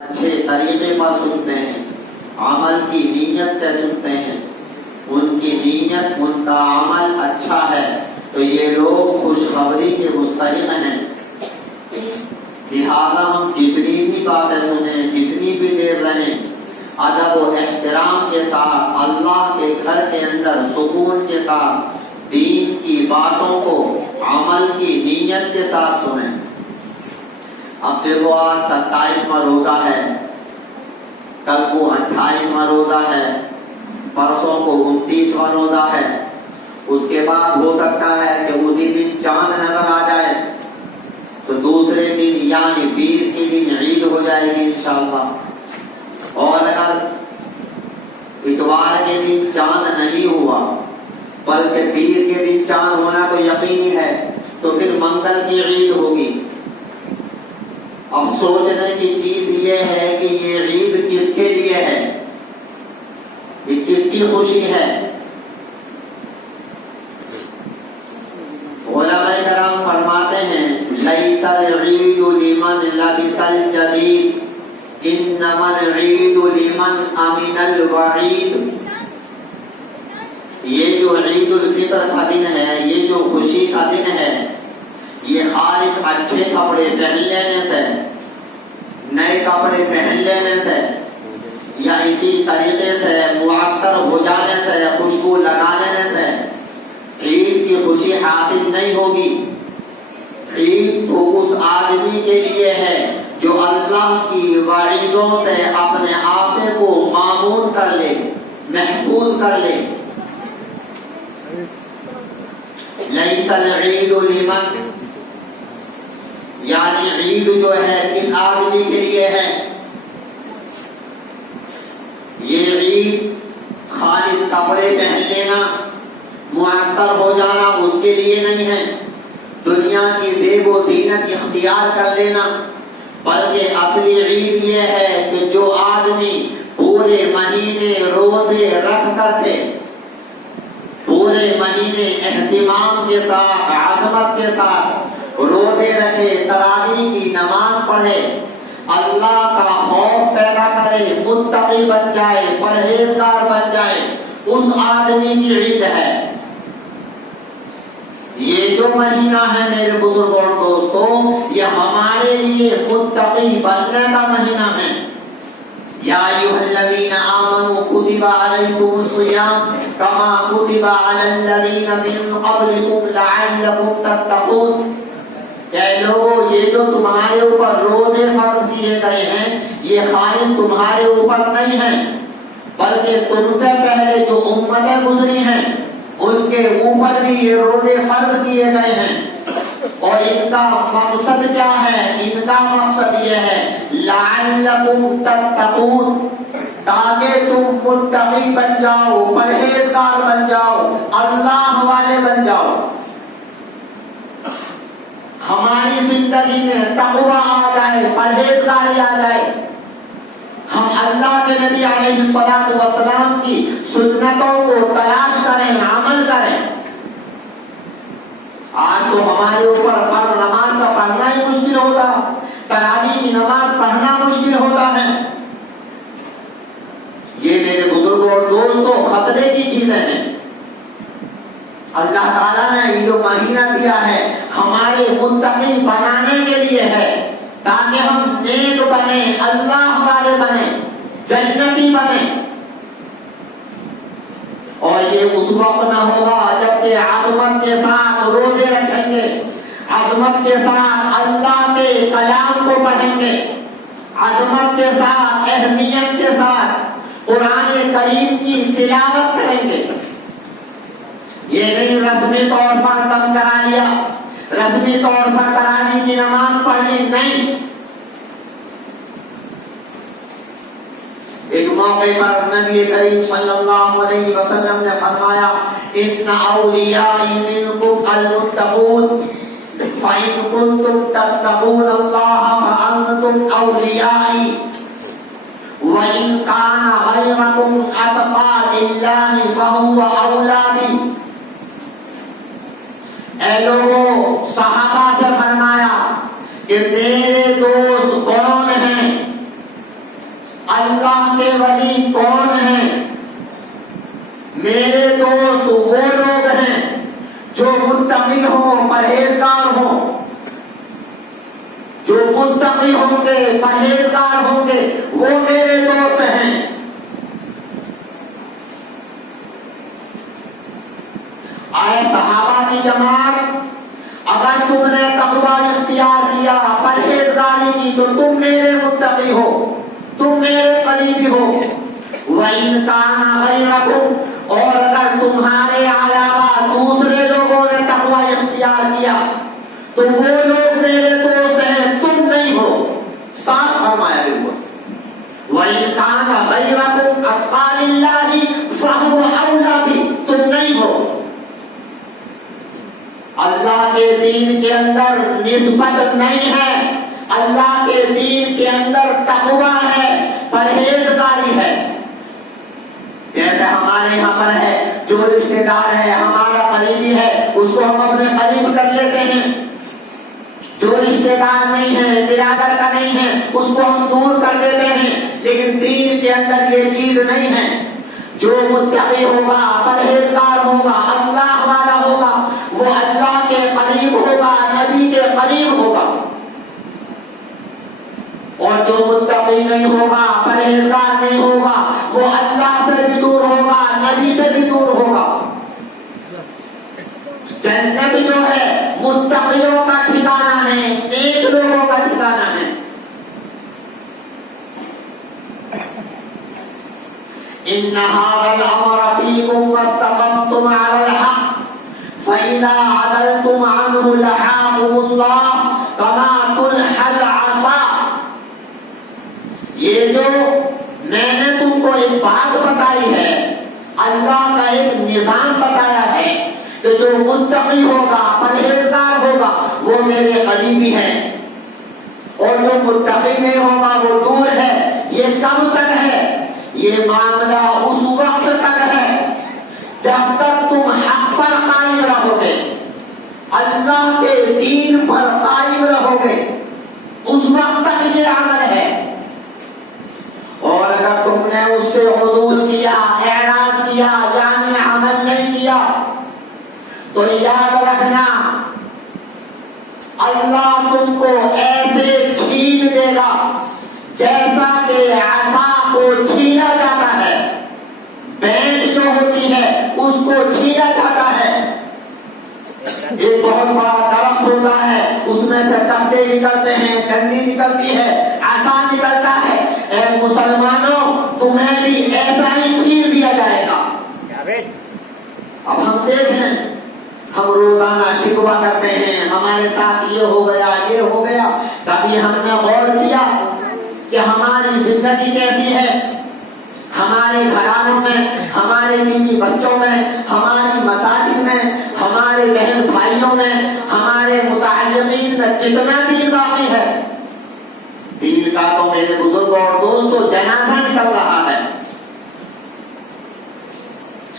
اچھے طریقے پر سنتے ہیں، عمل کی نیت سے سنتے ہیں، ان کی نیت، ان کا عمل اچھا ہے تو یہ لوگ خوشخبری کے مستحق ہیں۔ لہذا ہم جتنی بھی باتیں سنیں، جتنی بھی دیر رہیں، ادب و احترام کے ساتھ، اللہ کے گھر کے اندر سکون کے ساتھ دین کی باتوں کو عمل کی نیت کے ساتھ سنیں۔ اب دیکھو آج 27واں روزہ ہے، کل کو 28واں روزہ ہے، پرسوں کو 29واں روزہ ہے، اس کے بعد ہو سکتا ہے کہ اسی دن چاند نظر آ جائے تو دوسرے دن یعنی پیر کے دن عید ہو جائے گی انشاءاللہ۔ اور اگر اتوار کے دن چاند نہیں ہوا بلکہ پیر کے دن چاند ہونا تو یقینی ہے تو پھر منگل کی عید ہوگی۔ اب سوچنے کی چیز یہ ہے کہ یہ عید کس کے لیے ہے، یہ کس کی خوشی ہے؟ علماء کرام فرماتے ہیں لیس العید لمن لبس الجدید انما العید لمن امن الوعید۔ یہ جو عید الفطر کا دن ہے، یہ جو خوشی کا دن ہے، یہ خالص اچھے کپڑے پہن لینے سے، نئے کپڑے پہن لینے سے یا اسی طریقے سے معطر ہو جانے سے، خوشبو لگا لینے سے عید کی خوشی حاصل نہیں ہوگی۔ عید تو اس آدمی کے لیے ہے جو اللہ کی وعیدوں سے اپنے آپ کو معمور کر لے، محفوظ کر لے۔ لیس العید لمن، یعنی عید جو ہے کس آدمی کے لیے ہے؟ یہ عید خالص کپڑے پہن لینا، معطر ہو جانا اس کے لیے نہیں ہے، دنیا کی زیب و زینت اختیار کر لینا، بلکہ اصلی عید یہ ہے کہ جو آدمی پورے مہینے روزے رکھ کر کے، پورے مہینے اہتمام کے ساتھ، عظمت کے ساتھ روزے رکھے، تراویح کی نماز پڑھے، اللہ کا خوف پیدا کرے، متقی بن جائے، پرہیزگار بن جائے، اس آدمی کی عید ہے۔ یہ جو مہینہ ہے میرے بزرگوں اور دوستوں، یہ ہمارے لیے متقی بننے کا مہینہ ہے۔ یا ایھا الذین آمنوا کتب علیکم الصیام کما کتب علی الذین من قبلکم لعلکم تتقون۔ اے لوگو، یہ جو تمہارے اوپر روزے فرض کیے گئے ہیں یہ خالص تمہارے اوپر نہیں ہیں، بلکہ تم سے پہلے جو امتیں گزری ہیں ان کے اوپر بھی یہ روزے فرض کیے گئے ہیں۔ اور ان کا مقصد کیا ہے؟ ان کا مقصد یہ ہے لعلکم تتقون، تاکہ تم متقی بن جاؤ، پرہیزگار بن جاؤ، اللہ والے بن جاؤ، ہماری زندگی میں تقوی آ جائے، پرہیزگاری آ جائے، ہم اللہ کے نبی علیہ الصلوۃ والسلام کی سنتوں کو تلاش کریں، عمل کریں۔ آج تو ہمارے اوپر فرض نماز کا پڑھنا ہی مشکل ہوتا، تراویح کی نماز پڑھنا مشکل ہوتا ہے۔ یہ میرے بزرگوں اور دوستوں خطرے کی چیزیں ہیں۔ اللہ تعالیٰ نے یہ جو مہینہ دیا ہے ہمارے متقی بنانے کے لیے ہے، تاکہ ہم نیک بنے، اللہ والے بنے، جنتی بنے۔ اور یہ اس وقت میں ہوگا جبکہ عظمت کے ساتھ روزے رکھیں گے، عظمت کے ساتھ اللہ کے کلام کو پڑھیں گے، عظمت کے ساتھ، اہمیت کے ساتھ قرآن کریم کی تلاوت کریں گے۔ یہ نہیں رسمی طور پر کم کرا لیا، رسمی طور پر تراویح کی نماز پڑھنی نہیں۔ ایک موقع پر نبی کریم صلی اللہ علیہ وسلم نے فرمایا ان اولیائی منکم المتقون فإن کنتم تتقون اللہ فأنتم اولیائی وإن کان غیرکم اتقى للہ فہو اولی بی۔ اے لوگوں، صحابہ سے فرمایا کہ میرے دوست کون ہیں؟ اللہ کے ولی کون ہیں؟ میرے دوست وہ لوگ ہیں جو متقی ہوں، پرہیزگار ہوں، جو متقی ہوں گے، پرہیزگار ہوں گے، وہ میرے دوست ہیں۔ آئے صحابہ کی جماعت، اگر تم نے تقوی اختیار کیا، پرہیزگاری کی، تو تم میرے متقی ہو، تم میرے قریبی ہو۔ وَإِنْ كَانَ غَيْرَكُمْ، اور اگر تمہارے علاوہ دوسرے لوگوں نے تقوی اختیار کیا تو وہ لوگ میرے دوست ہیں، تم نہیں ہو۔ صاف فرمایا بالکل۔ وَإِنْ كَانَ غَيْرَكُمْ أَتْقَى لِلَّهِ فَهُوَ أَوْلَىٰ بِهِ، تم نہیں ہو۔ اللہ کے دین کے اندر نسبت نہیں ہے، اللہ کے دین کے اندر تقوی ہے، پرہیزگاری ہے۔ جیسے ہمارے یہاں پر ہے، جو رشتہ دار ہے، ہمارا قریبی ہے، اس کو ہم اپنے قریب کر لیتے ہیں۔ جو رشتہ دار نہیں ہے، برادر کا نہیں ہے، اس کو ہم دور کر دیتے ہیں۔ لیکن دین کے اندر یہ چیز نہیں ہے۔ جو متقی ہوگا، پرہیزگار ہوگا، اللہ والا ہوگا، وہ اللہ کے قریب ہوگا، نبی کے قریب ہوگا۔ اور جو متقی نہیں ہوگا، پرہیزگار نہیں ہوگا، وہ اللہ سے بھی دور ہوگا، نبی سے بھی دور ہوگا۔ جنت جو ہے متقیوں کا ٹھکانہ ہے، نیک لوگوں کا ٹھکانہ ہے۔ إِنَّ هَذَا الْأَمْرَ فِيكُمْ وَاسْتَقَمْتُمْ عَلَى الْحَقِّ فَإِذَا عَدَلْتُمْ عَنْهُ لَحَاكُمُ اللَّهُ كَمَا تُلْحَى الْعَصَا۔ یہ جو میں نے تم کو ایک بات بتائی ہے، اللہ کا ایک نظام بتایا ہے کہ جو متقی ہوگا، پرہیزگار ہوگا، وہ میرے قریبی ہے، اور جو متقی نہیں ہوگا وہ دور ہے۔ یہ کب تک ہے؟ یہ معاملہ اس وقت تک ہے جب تک تم حق پر قائم رہو گے، اللہ کے دین پر قائم رہو گے، اس وقت تک یہ عمل ہے۔ اور اگر تم نے اس سے عدول کیا، اعراض کیا، یعنی عمل نہیں کیا، تو یاد رکھنا اللہ تم کو ایسے چھین دے گا جیسا کہ عصا کو چھینا جاتا ہے، بینٹ جو ہوتی ہے اس کو چھینا جاتا ہے۔ ایک بہت بڑا درخت ہوتا ہے، اس میں سے تختے نکلتے ہیں، ڈنڈی نکلتی ہے، عصا نکلتا ہے۔ اے مسلمانوں، تمہیں بھی ایسا ہی چھین دیا جائے گا۔ اب ہم دیکھیں، ہم روزانہ شکوہ کرتے ہیں، ہمارے ساتھ یہ ہو گیا، یہ ہو گیا۔ کبھی ہم نے غور کیا کہ ہماری زندگی کیسی ہے؟ ہمارے گھرانوں میں، ہمارے بیوی بچوں میں، ہماری مساجد میں، ہمارے بہن بھائیوں میں، ہمارے متعلقین میں کتنا دین باقی ہے؟ دین کا تو میرے بزرگوں اور دوستوں جنازہ نکل رہا ہے۔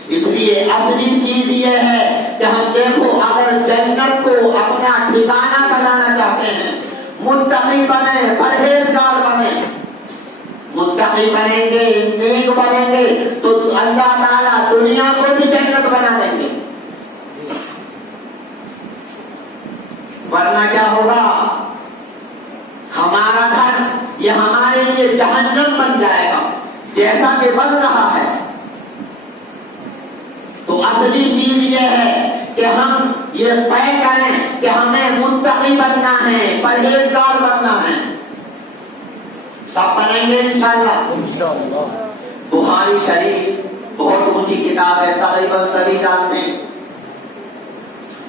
اس لیے اصلی چیز یہ ہے کہ ہم دیکھو، اگر جنت کو اپنا ٹھکانہ بنانا چاہتے ہیں، متقی بنے، پرہیزگار بنے، متقی بنیں گے، نیک بنیں گے، تو اللہ تعالیٰ دنیا کو بھی جنت بنا دیں گے۔ ورنہ کیا ہوگا؟ ہمارا گھر یہ ہمارے لیے جہنم بن جائے گا، جیسا کہ بن رہا ہے۔ تو اصلی چیز یہ ہے کہ ہم یہ طے کریں کہ ہمیں متقی بننا ہے، پرہیزگار بننا ہے۔ سب بنیں گے انشاءاللہ۔ بخاری شریف بہت اونچی کتاب ہے، تقریباً سبھی جانتے ہیں۔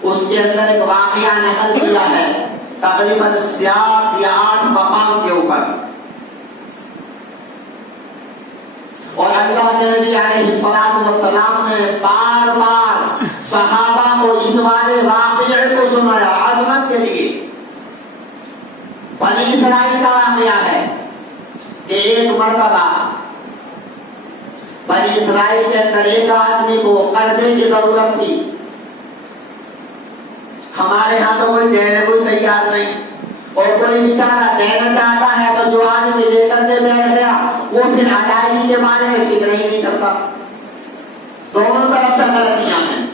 اس کے اندر ایک واقعہ نقل کیا ہے، تقریباً 7 یا 8 مقام کے اوپر۔ اور اللہ کے نبی علیہ السلام نے بار بار صحابہ کو اس والے واقعے کو سنایا، عظمت کے لیے۔ بنی اسرائیل کا واقعہ ہے کہ ایک مرتبہ بنی اسرائیل کے اندر ایک آدمی کو قرضے کی ضرورت تھی۔ ہمارے ہاں تو کوئی دینے کو تیار نہیں، اور کوئی بیچارہ دینا چاہتا ہے تو جو آدمی لے کر کے بیٹھ گیا وہ پھر ادائیگی کے بارے میں فکر ہی نہیں کرتا. دونوں طرف سے غلطیاں ہیں.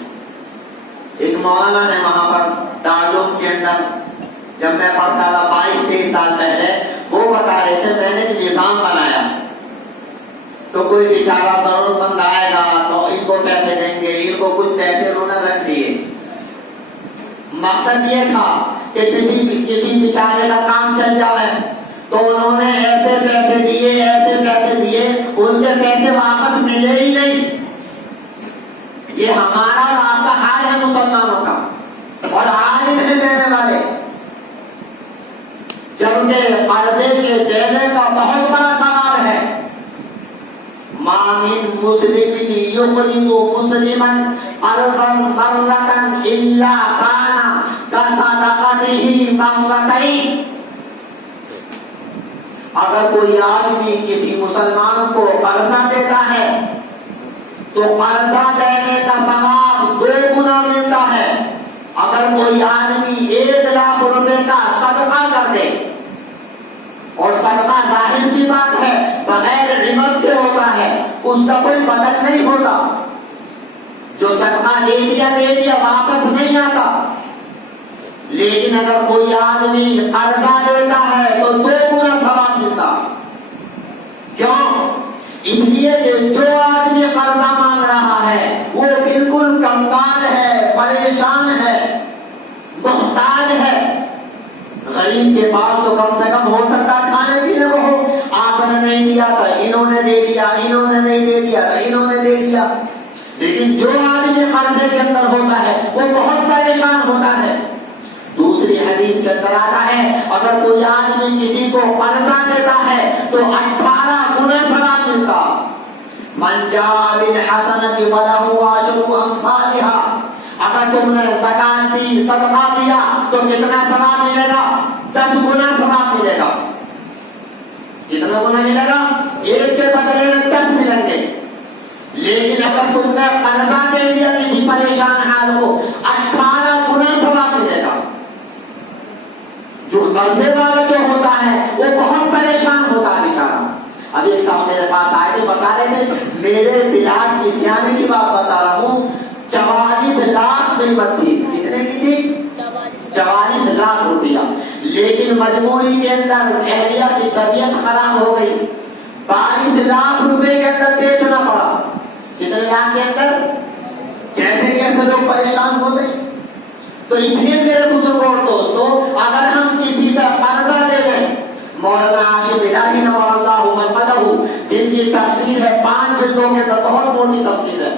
ایک مولانا ہے وہاں پر تعلق کے اندر، جب میں پڑھتا تھا 22-23 سال پہلے، وہ بتا رہے تھے میں نے ایک نظام بنایا تو کوئی بیچارہ ضرورت مند آئے گا تو ان کو پیسے دیں گے، ان کو کچھ پیسے انہوں نے رکھ لیے. مقصد یہ تھا کہ کسی بیچارے کا کام چل جائے تو انہوں نے ایسے پیسے دیے، ان کے پیسے واپس ملے ہی نہیں. یہ ہمارا اور آپ کا حال ہے مسلمانوں کا، اور عالم ہے دینے والے. جبکہ قرضے کے دینے کا بہت بڑا ثواب ہے. ما من مسلم یقرض مسلما قرضا مرة الا كان كصدقته مرتين. اگر کوئی آدمی کسی مسلمان کو قرضہ دیتا ہے تو قرضہ دینے کا ثواب 2 گنا ملتا ہے. اگر کوئی آدمی 1 لاکھ روپے کا صدقہ کر دے، اور صدقہ ظاہر سی بات ہے بغیر ربا کے ہوتا ہے، اس کا کوئی بدل نہیں ہوتا. جو صدقہ دے دیا واپس نہیں آتا. لیکن اگر کوئی آدمی قرضہ دیتا ہے تو 2 گنا ثواب ملتا. کیوں؟ اس لیے کہ جو آدمی قرضہ مانگ رہا ہے وہ بالکل کنگال ہے، پریشان ہے، محتاج ہے. غریب کے پاس تو کم سے کم ہو سکتا کھانے پینے کو ہو. آپ نے نہیں دیا تو انہوں نے دے دیا، انہوں نے نہیں دے دیا تو انہوں نے دے دیا. لیکن جو آدمی قرضے کے اندر ہوتا ہے وہ بہت پریشان ہوتا ہے. دوسری حدیث کے اندر آتا ہے اگر کوئی آدمی کسی کو قرضہ دیتا ہے تو 18 گنا ثواب ملتا. من جاء بالحسنۃ فلہ عشر امثالها. اگر تم نے زکات دی، صدقہ دیا تو کتنا ثواب ملے گا؟ 10 گنا ثواب ملے گا. کتنا گنا ملے گا؟ 1 کے بدلے میں 10 ملیں گے. لیکن اگر تم نے قرضہ دے دیا کسی پریشان حال کو، 18 گنا ثواب ملے گا. جو قرضے والا جو ہوتا ہے وہ بہت پریشان ہوتا ہے بیچارہ. اب ایک صاحب میرے پاس آئے تھے، بتا رہے تھے میرے بلاک کی سیانے کی بات بتا رہا ہوں، 44 لاکھ قیمت تھی. کتنے کی تھی؟ 44 لاکھ روپیہ. لیکن مجبوری کے اندر اہلیہ کی طبیعت خراب ہو گئی، 22 لاکھ روپے کے اندر بیچنا پڑا. کتنے لاکھ کے اندر؟ کیسے لوگ پریشان ہوتے. تو اس لیے میرے بزرگوں اور دوستوں، اگر ہم کسی سے قرضہ لے لیں، مولانا عاشق الہی نور اللہ مرقدہ جن کی تفسیر ہے 5 جلدوں کے اندر، بہت موٹی تفسیر ہے.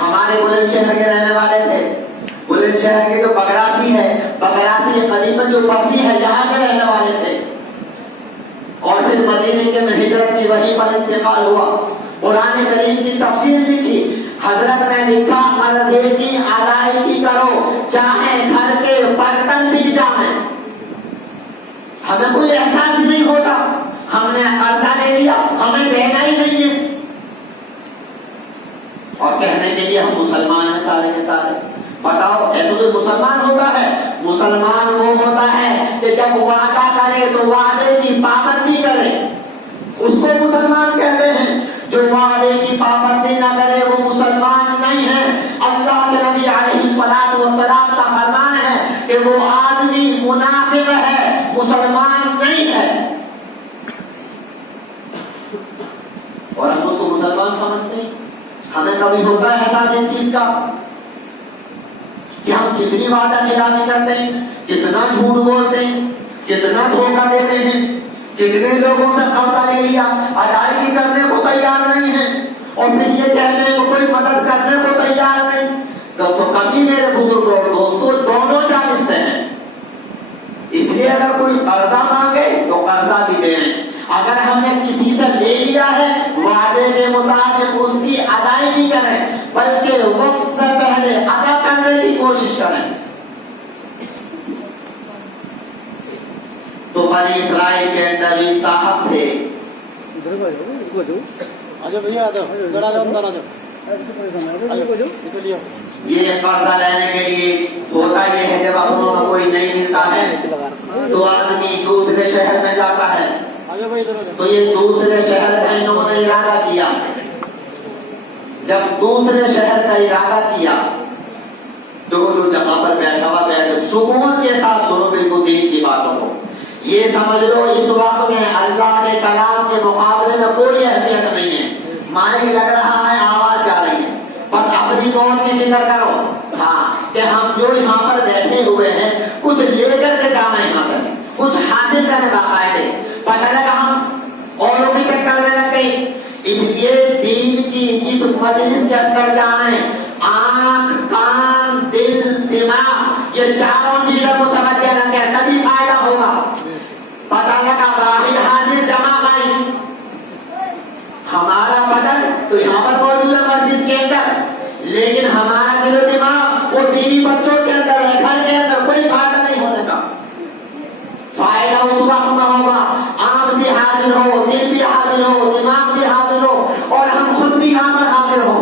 ہمارے بلند شہر کے رہنے والے تھے. بلند شہر کے جو بگراسی ہے، بگراسی قریب جو بستی ہے، یہاں کے رہنے والے تھے. اور پھر مدینے کے ہجرت کی وہیں پر انتقال ہوا. قرآن کریم کی تفسیر لکھی. حضرت نے لکھا قرضے کی ادائیگی کرو چاہے گھر کے برتن بک جائیں. ہمیں کوئی احساس نہیں ہوتا، ہم نے قرضہ لے لیا، ہمیں دینا ہی نہیں ہے. اور کہنے کے لیے ہم مسلمان ہیں سارے کے سارے. بتاؤ ایسا کوئی مسلمان ہوتا ہے؟ مسلمان وہ ہوتا ہے کہ جب وعدہ کرے تو وعدے کی پابندی کرے، اس کو مسلمان کہتے ہیں. جو وعدے کی پابندی نہ کرے وہ مسلمان نہیں ہے. اللہ کے نبی علیہ الصلوۃ والسلام کا فرمان ہے کہ وہ آدمی منافق ہے، مسلمان نہیں ہے. اور ہم اس کو مسلمان سمجھتے ہیں. ہمیں کبھی ہوتا ہے احساس اس چیز کا کہ ہم کتنی وعدہ خلافی کرتے ہیں، کتنا جھوٹ بولتے ہیں، کتنا دھوکہ دیتے ہیں، کتنے لوگوں سے قرضہ لے لیا، ادائیگی کرنے کو تیار نہیں ہے، اور پھر یہ کہتے ہیں کہ کوئی مدد کرنے کو تیار نہیں. تو کبھی میرے بزرگوں اور دوستوں دونوں جانب سے ہیں. اس لیے اگر کوئی قرضہ مانگے تو قرضہ بھی دیں. اگر ہم نے کسی سے لے لیا ہے وعدے کے مطابق اس کی ادائیگی کریں، بلکہ وقت سے پہلے ادا کرنے کی کوشش کریں. تو بنی اسرائیل کے اندر بھی صاحب تھے. یہ قرضہ لینے کے لیے ہوتا یہ ہے جب اپنوں میں کوئی نہیں ملتا ہے تو آدمی دوسرے شہر میں جاتا ہے. تو یہ دوسرے شہر کا انہوں نے ارادہ کیا. جب دوسرے شہر کا ارادہ کیا تو جو جگہ پر بیٹھا ہوا بیٹھے سکون کے ساتھ سنو بالکل دین کی باتوں کو. یہ سمجھ لو اس وقت میں اللہ کے کلام کے مقابلے میں کوئی اہمیت نہیں ہے. مائک لگ رہا ہے، آواز جا رہی ہے، بس اپنی موت کی فکر کرو. ہاں کہ ہم جو یہاں پر بیٹھے ہوئے ہیں کچھ لے کر کے جانا یہاں سے، کچھ حاصل کرنے باقاعدے. پتہ لگا ہم اوروں کے چکر میں لگ گئی. اس لیے دین کی اس مجلس کے اندر جانے آنکھ، کان، دل، دماغ یہ چاروں چیزیں متوجہ رکھیں تبھی فائدہ ہوگا. پتہ لگا واحد حاضر جمع بھائی ہمارا بدن تو یہاں پر موجود ہے مسجد کے اندر، لیکن ہمارا دل و دماغ وہ دینی بچوں کے اندر ہے، گھر کے اندر. کوئی فائدہ نہیں ہونے کا. فائدہ اس وقت میں ہوگا آنکھ بھی حاضر ہو، دل بھی حاضر ہو، دماغ بھی حاضر ہو اور ہم خود بھی یہاں پر حاضر ہو.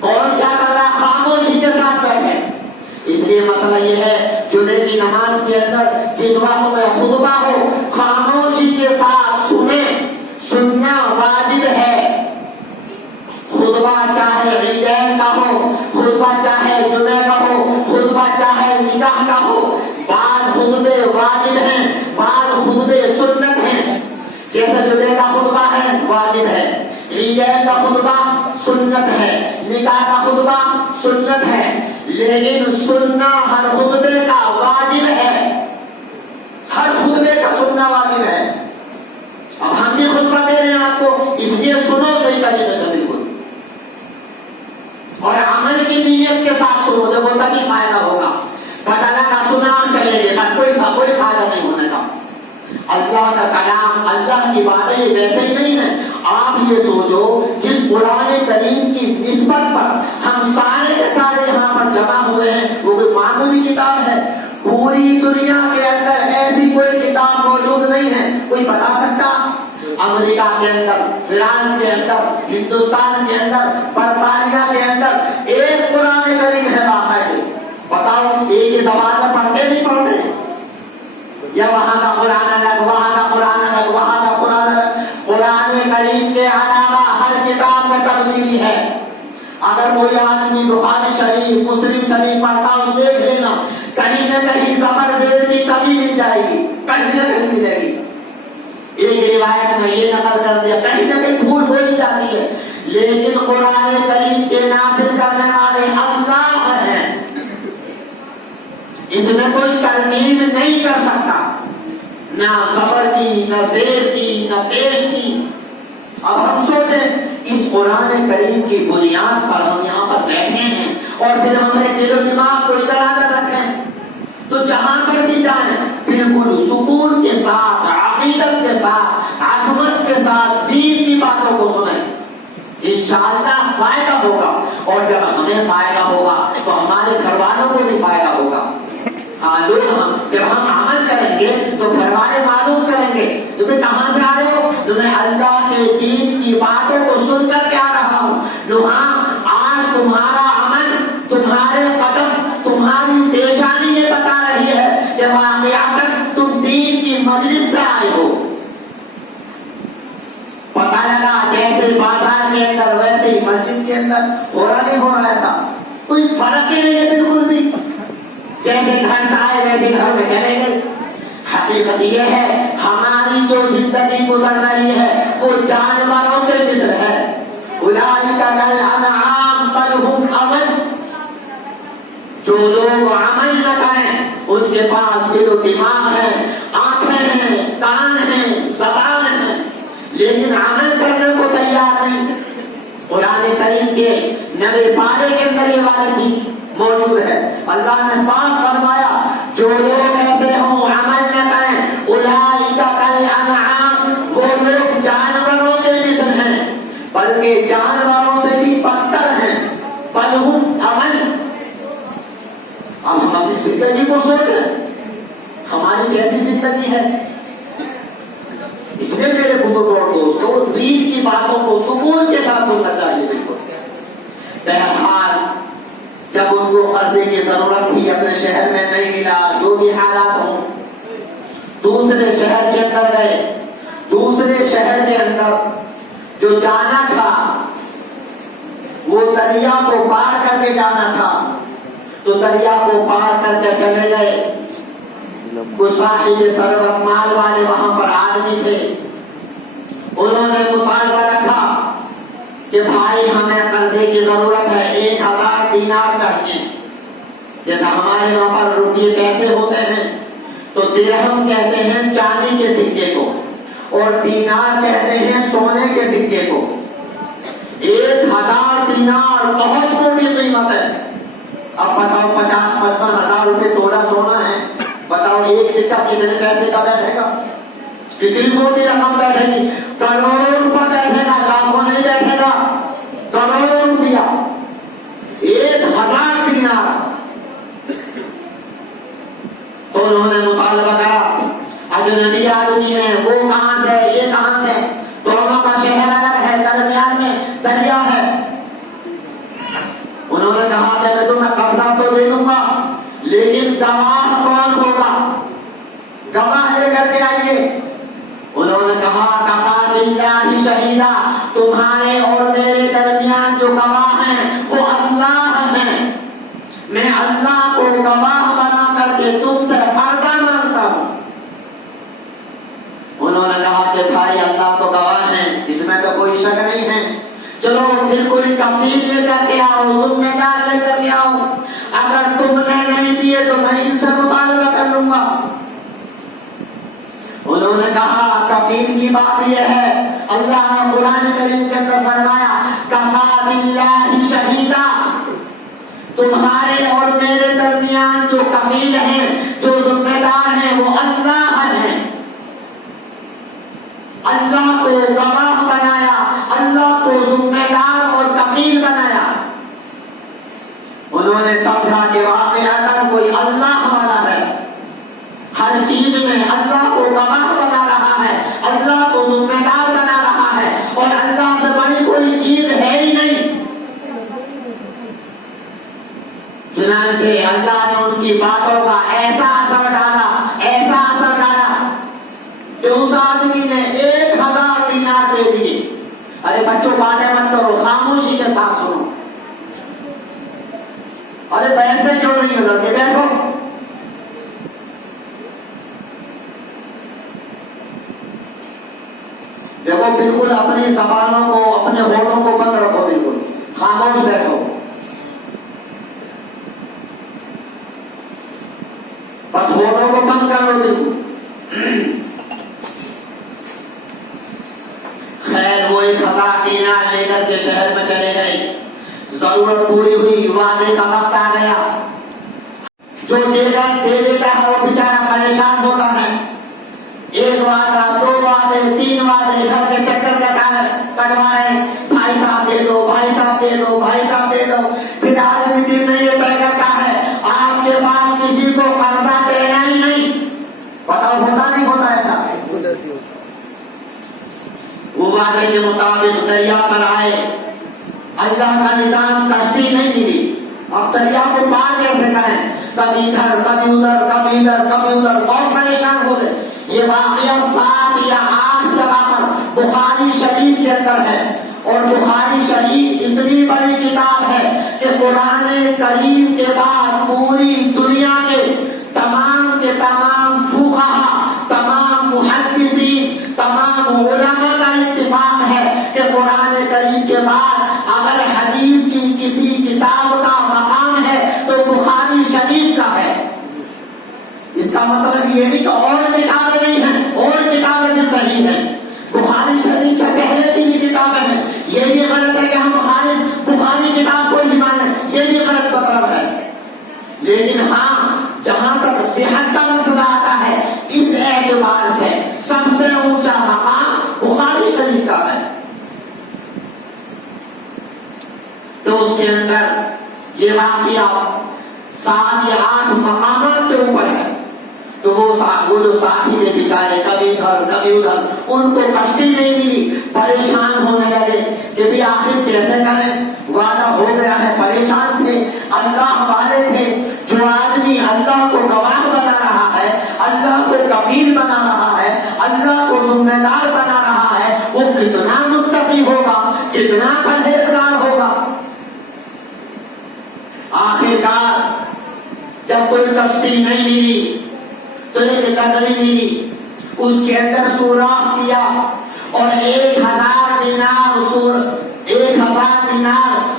کون کیا کر رہا؟ خاموشی کے ساتھ بیٹھے. اس لیے مسئلہ یہ ہے جمعے کی نماز کے اندر جس وقت میں خطبہ ہو خاموشی کے ساتھ سنیں. سننا واجب ہے. خطبہ چاہے عیدین کا ہو، خطبہ چاہے جمعے کا ہو، خطبہ چاہے نکاح کا ہو. بعض خطبے واجب ہیں، بعض خطبے سنت ہیں. جیسے جمعے کا خطبہ ہے واجب ہے، عیدین کا خطبہ سنت ہے، نکاح کا خطبہ سنت ہے. لیکن سننا ہر خطبے کا واجب ہے. ہر خطبے کا سننا واجب ہے. اب ہم بھی خطبہ دے رہے ہیں آپ کو، اس لیے سنو صحیح طریقے سے بالکل اور عمل کی نیت کے ساتھ سنو. دیکھو تبھی فائدہ ہوگا. پتہ لگا سنا چلے گئے بس کوئی فائدہ نہیں ہونے کا. اللہ کا کلام، اللہ کی باتیں ویسے ہی نہیں ہے. آپ یہ سوچو جس قرآن کریم کی نسبت پر ہم سارے کے سارے یہاں پر جمع ہوئے ہیں وہ کوئی معمولی کتاب ہے. پوری دنیا کے اندر ایسی کوئی کتاب موجود نہیں ہے. کوئی بتا سکتا؟ امریکہ کے اندر، فرانس کے اندر، ہندوستان کے اندر، برطانیہ کے اندر ایک قرآن کریم ہے باقاعدہ. بتاؤ ایک ہی زبان میں پڑھتے نہیں پڑھتے؟ یا وہاں کا قرآن الگ، وہاں کا قرآن الگ، وہاں کا قرآن الگ. قرآن کریم کے علاوہ ہر کتاب میں تبدیلی ہے. اگر کوئی آدمی بخاری شریف، مسلم شریف پڑھتا ہو دیکھ لینا کہیں نہ کہیں زبر زیر کی کمی مل جائے گی، کہیں نہ کہیں ملے گی. ایک روایت میں یہ نقل کر دیا، کہیں نہ کہیں بھول بولی جاتی ہے. لیکن قرآن کریم کے نازل کرنے والے اللہ ہیں، اس میں کوئی ترمیم نہیں کر سکتا، نہ زبر کی، نہ زیر کی، نہ پیش کی. اب ہم سوچیں اس قرآن کریم کی بنیاد پر ہم یہاں پر بیٹھے ہیں اور پھر ہمیں دل و دماغ کو ادھر ادھر رکھیں تو جہاں پر بھی جائیں بالکل سکون کے ساتھ، عقیدت کے ساتھ، عظمت کے ساتھ دین کی باتوں کو سنیں. انشاءاللہ فائدہ ہوگا اور جب ہمیں فائدہ ہوگا تو ہمارے گھر والوں کو بھی فائدہ ہوگا. جب ہم عمل کریں گے تو گھر والے معلوم کریں گے تمہیں کہاں سے آ رہے ہو، تمہیں اللہ کے دین کی باتوں کو سن کر کے آ رہا ہوں. آج تمہارا عمل، تمہارے قدم، تمہاری پیشانی یہ بتا رہی ہے کہ واقعات تم دین کی مجلس سے آئے ہو. پتہ لگا جیسے بازار کے اندر ویسے ہی مسجد کے اندر ہو رہا نہیں ہو رہا، ایسا کوئی فرق ہی نہیں ہے بالکل بھی. جیسے گھر سے آئے ویسے گھر میں چلے گئے. حقیقت یہ ہے ہماری جو زندگی گزر رہی ہے وہ جانوروں کے مثل ہے. اولئک کالانعام بل ہم اضل. جو لوگ عمل نہ کریں ان کے پاس دل و دماغ ہے، آنکھیں ہیں، کان ہیں، زبان ہے، لیکن عمل کرنے کو تیار نہیں. قرآن کریم کے 90 پارے کے اندر یہ والی چیز موجود ہے. اللہ نے صاف فرمایا جو لوگ ایسے ہوں عمل نہ کریں اولئک کالانعام، وہ لوگ جانوروں کے مثل ہیں بلکہ جانوروں سے بھی بدتر ہیں. بل ہم اضل. اب ہم اپنی زندگی کو سوچیں ہماری کیسی زندگی ہے. اس لیے میرے بزرگوں اور دوستوں دین کی باتوں کو سکون کے ساتھ سننا چاہیے. بالکل بہرحال جب ان کو قرضے کی ضرورت تھی، اپنے شہر میں نہیں ملا، جو بھی حالات ہوں دوسرے شہر کے اندر گئے. دوسرے شہر کے اندر جو جانا تھا وہ دریا کو پار کر کے جانا تھا، تو دریا کو پار کر کے چلے گئے. کچھ صاحب ثروت مال والے وہاں پر آدمی تھے، انہوں نے مطالبہ رکھا کہ بھائی ہمیں قرضے کی ضرورت ہے، 1000 دینار چاہیے. جیسا ہمارے وہاں پر روپیے پیسے ہوتے ہیں تو درہم کہتے ہیں چاندی کے سکے کو، اور دینار کہتے ہیں سونے کے سکے کو. 1000 دینار بہت بڑی قیمت ہے. اب بتاؤ 50-55 ہزار روپے تولا سونا ہے، بتاؤ ایک سکہ کتنے پیسے کا بیٹھے گا؟ کتنی موٹی رقم بیٹھے گی؟ کروڑوں روپے بیٹھے گا، لاکھوں نہیں بیٹھے گا، کروڑوں روپیہ. 1000 دینار. تو انہوں نے مطالبہ کرا، اجنبی آدمی ہے، وہ کہاں سے، یہ کہاں سے، دونوں کا شہر الگ ہے، درمیان میں دریا ہے. انہوں نے کہا کہ میں تمہیں قرضہ تو دے دوں گا، لیکن گواہ کون ہوگا؟ گواہ لے کر کے آئیے. انہوں نے کہا کفا باللہ شہیدا، تمہارے اور میرے درمیان جو گواہ ہیں وہ اللہ ہیں. میں اللہ کو گواہ بنا کر کے تم سے قرضہ مانگتا ہوں. انہوں نے کہا کہ بھائی اللہ تو گواہ ہیں، اس میں تو کوئی شک نہیں ہے، چلو پھر کوئی کفیل لے کر کے آؤ، ذمہ دار لے کر کے آؤ، اگر تم نے نہیں دیے تو میں ان سے مطالبہ کر لوں گا. انہوں نے کہا کفیل کی بات یہ ہے، اللہ نے قرآن کریم کے اندر فرمایا کفا باللہ شہیدا، تمہارے اور میرے درمیان جو کفیل ہیں، جو ذمہ دار ہیں، وہ اللہ ہیں. اللہ کو گواہ بنایا، اللہ کو ذمہ دار اور کفیل بنایا. انہوں نے سمجھا کہ واقعتاً کوئی اللہ والا ہے، ہر چیز میں اللہ کو گواہ بنا رہا ہے، اللہ کو ذمہ دار بنا رہا ہے، اور اللہ سے بڑی کوئی چیز ہے ہی نہیں. چنانچہ اللہ نے ان کی باتوں کا ایسا اثر ڈالا کہ اس آدمی نے 1000 دینار دے دیے. ارے بچوں باتیں مت کرو، خاموشی کے ساتھ سنو. ارے بیٹھتے کیوں نہیں ہو لڑکے، بیٹھو. دیکھو بالکل اپنی زبانوں کو، اپنے ہونٹوں کو بند رکھو، بالکل خاموش بیٹھو. بس ہونٹوں کو بند کر لو بالکل. خیر وہ 1000 دینار لے کر کے شہر میں چلے گئے. ضرورت پوری ہوئی، وعدے کا وقت آ گیا. جو دے دیتا ہے وہ بیچارہ پریشان ہوتا ہے. 1 وعدہ، 2 وعدے، 3 وعدے، گھر کے چکر کٹوا رہے، بھائی صاحب دے دو، بھائی صاحب دے دو، بھائی صاحب دے دو. پھر آدمی دل میں یہ طے کرتا ہے آج کے بعد کسی کو قرضہ دینا ہی نہیں. بتاؤ ہوتا نہیں ہوتا ایسا؟ وہ وعدے کے مطابق دریا پر آئے. اللہ کا نظام، کشتی نہیں ملی. اب دریا کو پار کیسے کریں؟ کبھی ادھر کبھی ادھر، کبھی ادھر کبھی ادھر، بہت پریشان ہو گئے. یہ واقعہ 7 یا 8 جگہ پر بخاری شریف کے اندر ہے. اور بخاری شریف اتنی بڑی کتاب ہے کہ قرآن کریم کے بعد پوری دنیا کے تمام فقہا، تمام محدثین، تمام علماء کا اتفاق ہے کہ قرآن کریم کے بعد اگر حدیث کی کسی کتاب کا مقام ہے تو بخاری شریف کا ہے. اس کا مطلب یہ نہیں کہ اور کتابیں نہیں ہیں، اور کتابیں بھی صحیح ہیں. بخاری شریف سے پہلے کی بھی کتابیں ہیں. یہ بھی غلط ہے کہ ہم بخاری کتاب کو ہی مانیں، یہ بھی غلط مطلب ہے. لیکن ہاں جہاں تک صحت کا مسئلہ آتا ہے، اس اعتبار سے سب سے اونچا مقام بخاری شریف کا ہے. تو اس کے اندر یہ واقعہ 7 یا 8 مقامات کے اوپر ہے. تو وہ جو ساتھی تھے بیچارے، کبھی ادھر کبھی ادھر، ان کو کشتی نہیں ملی، پریشان ہونے لگے کہ بھی آخر کیسے کریں. وعدہ ہو گیا ہے، پریشان تھے. اللہ والے تھے. جو آدمی اللہ کو گواہ بنا رہا ہے، اللہ کو کفیل بنا رہا ہے، اللہ کو ذمہ دار بنا جتنا متقی ہوگا، جتنا پرہیزگار ہوگا، آخرکار جب کوئی کشتی نہیں ملی تو ایک لکڑی ملی، اس کے اندر سوراخ کیا اور 1000 دینار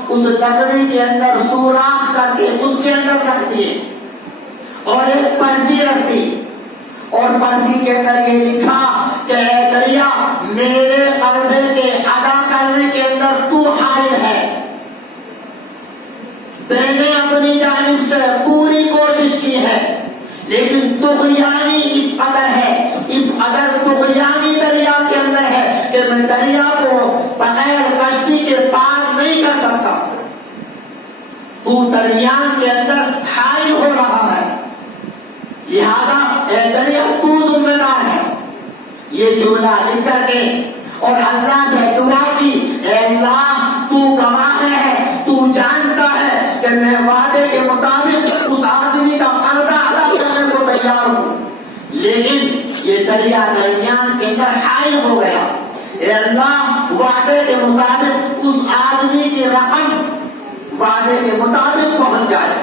اس لکڑی کے اندر سوراخ کر کے اس کے اندر رکھ دیے اور ایک پرچی رکھ دی، اور پرچی کے اندر یہ لکھا کہ اے دریا، میرے قرضے کے ادا کرنے کے اندر تو حائل ہے، میں نے اپنی جانب سے پوری کوشش کی ہے، لیکن طغیانی اس قدر ہے، اس قدر طغیانی دریا کے اندر ہے کہ میں دریا کو بغیر کشتی کے پار نہیں کر سکتا، تو درمیان کے اندر حائل ہو رہا ہے، لہذا اے دریا تو ذمہ دار ہے۔ یہ جملہ لکھ کر کے اور اللہ سے دعا کی، اے اللہ تو گواہ ہے، تو جانتا ہے کہ میں وعدے کے مطابق اس آدمی کا قرضہ ادا کرنے کو تیار ہوں، لیکن یہ دریا درمیان کے اندر حائل ہو گیا، اے اللہ وعدے کے مطابق اس آدمی کی رقم وعدے کے مطابق پہنچ جائے۔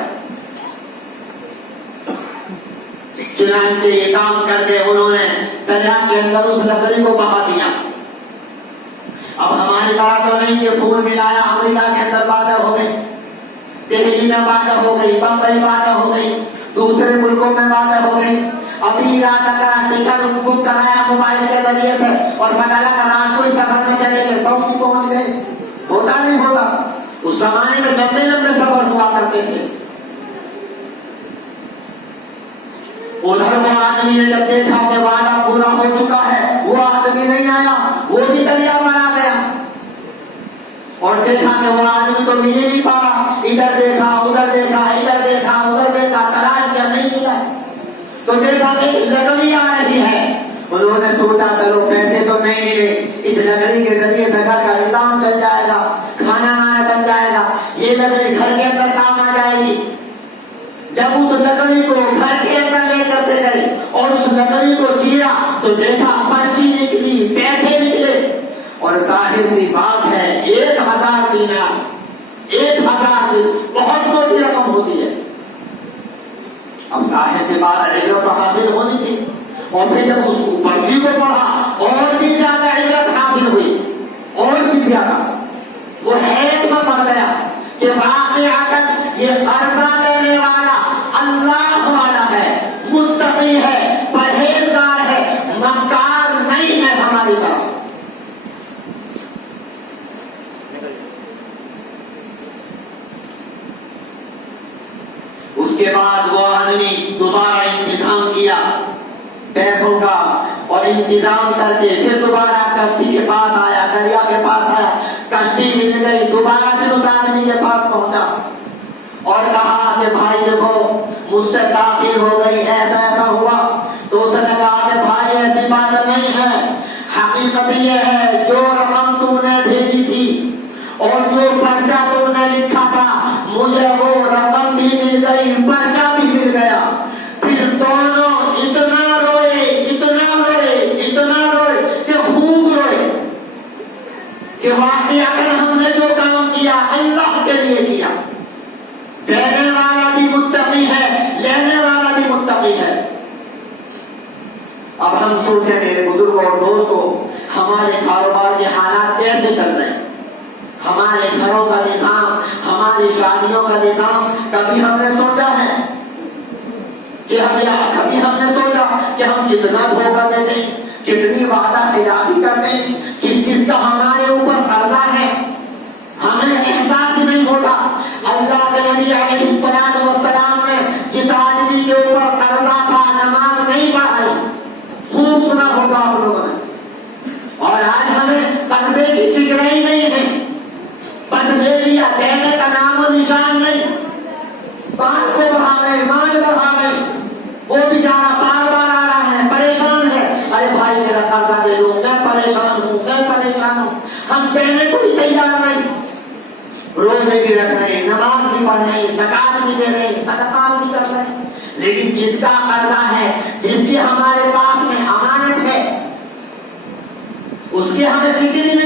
چنانچہ یہ کام کر کے انہوں نے دریا کے اندر اس لکڑی کو بہا دیا۔ اب ہماری طرح تو نہیں کہ فون ملایا، امریکہ کے اندر بادہ ہو گئی، دہلی میں بادہ ہو گئی، بمبئی بادہ ہو گئی، دوسرے ملکوں میں بادہ ہو گئی، ابھی رات کرا ٹکٹ بک کرایا موبائل کے ذریعے سے اور پتہ لگا رات کو سفر میں چلے گئے، سعودی پہنچ گئے۔ ہوتا نہیں ہوتا؟ اس زمانے میں لمبے لمبے سفر ہوا کرتے تھے۔ ادھر وہ آدمی نے جب دیکھا کہ وعدہ پورا ہو چکا ہے، وہ آدمی نہیں آیا، وہ بھی دریا میں آ گیا، اور دیکھا کہ وہ آدمی تو مل ہی نہیں پا رہا، ادھر دیکھا ادھر دیکھا ادھر دیکھا ادھر دیکھا، تلاش کیا نہیں ملا، تو دیکھا کہ لکڑی آ رہی ہے۔ انہوں نے سوچا چلو پیسے تو نہیں ملے، اس لکڑی کے ذریعے سے گھر کا نظام چل جائے گا، کھانا وانا بن جائے گا، یہ لکڑی گھر کے اندر کام آ جائے گی۔ جب اس لکڑی کو گھر کے اندر لے کرتے گئے اور اس لکڑی کو چیرا تو دیکھا پرچی نکلی، پیسے نکلے، اور ظاہر سی بات ہے 1000 دینار، 1000 بہت موٹی رقم ہوتی ہے۔ اب ظاہر سی بات عبرت تو حاصل ہونی تھی، اور پھر جب اس پرچی کو پڑھا اور بھی زیادہ عبرت حاصل ہوئی، اور بھی زیادہ وہ حیرت میں پڑ گیا کہ واقعات یہ قرضہ لینے والا اللہ والا ہے، متقی ہے، پرہیزگار ہے، مکار نہیں ہے ہماری طرح۔ اس کے بعد وہ آدمی دوبارہ انتظام کیا پیسوں کا، اور انتظام کر کے پھر دوبارہ کشتی کے پاس آیا، دریا کے پاس آیا، کشتی مل گئی، دوبارہ پھر اس آدمی کے پاس پہنچا اور کہا کہ بھائی دیکھو مجھ سے تاخیر ہو گئی، ایسا ایسا ہوا۔ تو اس نے کہا کہ بھائی ایسی بات نہیں ہے، حقیقت یہ ہے جو رقم تم نے بھیجی تھی اور جو پرچہ تم نے لکھا تھا، مجھے وہ رقم بھی مل گئی، پرچہ بھی مل گیا۔ پھر دونوں اتنا روئے کہ خوب روئے کہ واقعی اگر ہم نے جو کام کیا اللہ کے لیے کیا، دینے والا بھی متقی ہے، لینے والا بھی متقی ہے۔ اب ہم سوچیں میرے بزرگوں اور دوستوں، ہمارے کاروبار کے حالات کیسے چل رہے ہیں، ہمارے گھروں کا نظام، ہماری شادیوں کا نظام، کبھی ہم نے سوچا ہے کہ کبھی ہم نے سوچا کہ ہم کتنا دھوکہ دیتے ہیں، کتنی وعدہ خلافی کرتے ہیں، کس کا ہمارے اوپر قرضہ ہے، ہمیں احساس ہی نہیں ہوتا۔ اللہ کے نبی علیہ السلام نے جس آدمی کے اوپر قرضہ تھا، نماز نہیں پڑھائی، خوب سنا ہوگا آپ لوگوں نے، اور آج ہمیں قرضے کی فکر ہی نہیں ہے، بس لے لیا، دینے کا نام و نشان نہیں، بات کو بڑھا رہے، مان بڑھا رہے، وہ بیچارہ بار بار آ رہا ہے، پریشان ہے، ارے بھائی میرا قرضہ دے دو، میں پریشان ہوں، ہم دینے کو ہی تیار نہیں، روزے بھی رکھ رہے، نماز بھی پڑھ رہے، زکات بھی دے رہے، صدقات بھی کر رہے، لیکن جس کا قرضہ ہے، جس کی ہمارے پاس میں امانت ہے، اس کی ہمیں فکر ہی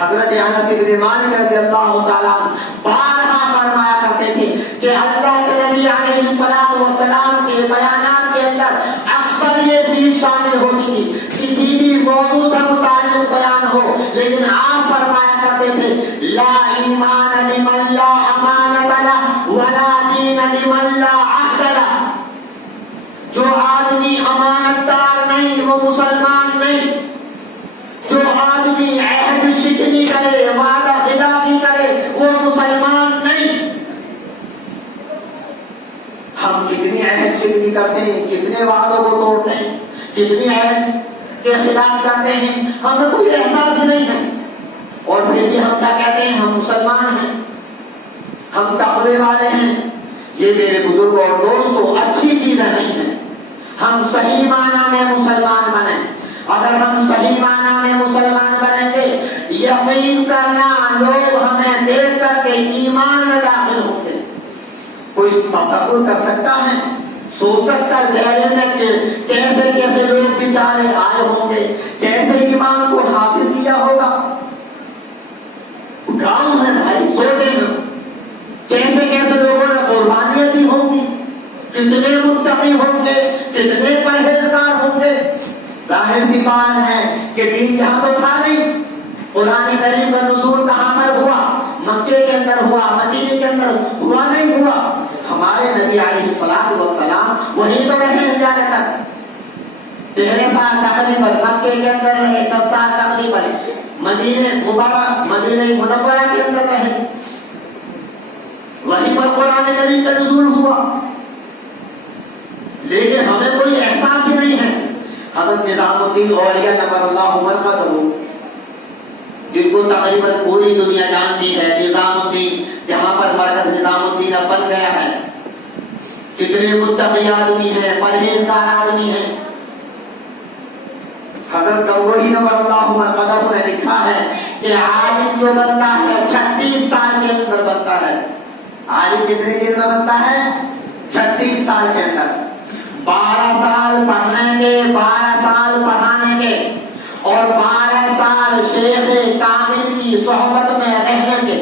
حضرت انس بن مالک رضی اللہ تعالیٰ بارہا فرمایا کرتے تھے کہ اللہ کے نبی علیہ الصلوۃ والسلام کے بیانات کے اندر اکثر یہ چیز شامل ہوتی تھی، کسی بھی موضوع سے متعلق بیان ہو، لیکن آپ فرمایا کرتے تھے لا ایمان لمن لا امانۃ لہ ولا دین لمن لا عہد لہ. جو آدمی امانت دار نہیں وہ مسلمان نہیں، جو آدمی عہد شکنی کرے، وعدہ خلافی کرے، وہ مسلمان نہیں. ہم کتنی عہد شکنی کرتے ہیں، کتنے وعدوں کو توڑتے ہیں، کتنی عہد کے خلاف کرتے ہیں، ہمیں کوئی احساس ہی نہیں ہے. اور پھر بھی ہم کیا کہتے ہیں، ہم مسلمان ہیں، ہم تقوی والے ہیں. یہ میرے بزرگوں اور دوستوں اچھی چیزیں نہیں ہیں. ہم صحیح معنی میں مسلمان بنیں. اگر ہم صحیح معنی میں مسلمان بنیں گے، یقین کرنا لوگ ہمیں دیکھ کر کے ایمان میں داخل ہوتے ہیں. کوئی تصور کر سکتا ہے، سوچ سکتا ہے بہرے میں کہ کیسے کیسے لوگ بیچارے آئے ہوں گے، کیسے ایمان کو حاصل کیا ہوگا. گاؤں ہے بھائی، سوچیں نا کیسے کیسے لوگوں نے قربانیاں دی ہوں گی، کتنے متقی ہوں گے، کتنے پرہیزگار ہوں گے. ظاہر سی بات ہے کہ دین یہاں تو تھا نہیں. قرآن کریم کا نزول کہاں پر ہوا؟ مکے کے اندر ہوا، مدینے کے اندر ہوا نہیں ہوا. ہمارے نبی علیہ الصلوۃ والسلام وہیں تو رہے ہیں زیادہ تر. 13 سال تقریباً مکے کے اندر رہے، 10 سال تقریباً مدینہ منورہ کے اندر رہے. وہیں پر قرآن کریم کا نزول ہوا، لیکن ہمیں کوئی احساس ہی نہیں ہے. حضرت نظام الدین اولیاء نور اللہ مرقدہ، جن کو تقریباً پوری دنیا جانتی ہے، نظام الدین جہاں پر مرکز نظام الدین اب بن گیا ہے، کتنے متقی آدمی ہیں، پرہیزگار آدمی ہیں. حضرت گنگوہی نور اللہ مرقدہ نے لکھا ہے کہ عالم جو بنتا ہے 36 سال کے اندر بنتا ہے. عالم کتنے دن میں بنتا ہے؟ 36 سال کے اندر. 12 سال پڑھنے کے، 12 سال پڑھانے کے، اور 12 سال شیخ کامل کی صحبت میں رہنے کے.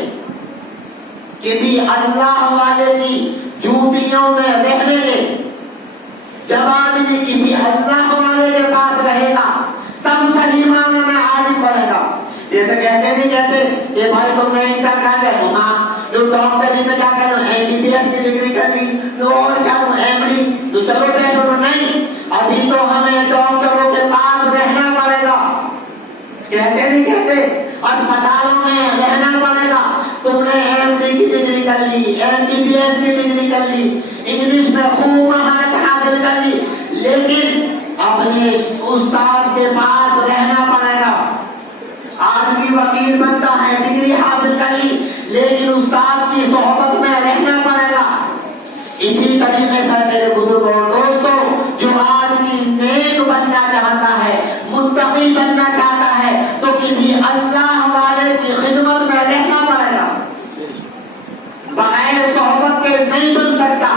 کسی اللہ والے کی جوتیوں میں رہنے کے. جب آدمی کسی اللہ والے کے پاس رہے گا تب صحیح معنی میں عالم بنے گا. جیسے کہتے نہیں کہتے کہ بھائی تم نے انٹر کر کے گھما، جو ڈاکٹری میں جا کر MBBS کی ڈگری کر لی، تو اور کیا MD، تو چلو بیٹھو. نہیں، ابھی تو ہمیں ڈاکٹروں کے پاس رہنا پڑے گا. کہتے نہیں کہتے اسپتالوں میں رہنا پڑے گا. تم نے MD کی ڈگری کر لی، MBBS کی ڈگری کر لی، انگلش میں خوب مہارت حاصل کر لی، لیکن اپنے استاد کے پاس رہنا پڑے گا. آدمی وکیل بنتا ہے، ڈگری حاصل کر لی، لیکن استاد کی صحبت میں رہنا پڑے گا. اسی طریقے سے میرے بزرگوں اور دوستوں، جو آدمی نیک بننا چاہتا ہے، متقی بننا چاہتا ہے، تو کسی اللہ والے کی خدمت میں رہنا پڑے گا. بغیر صحبت کے نہیں بن سکتا.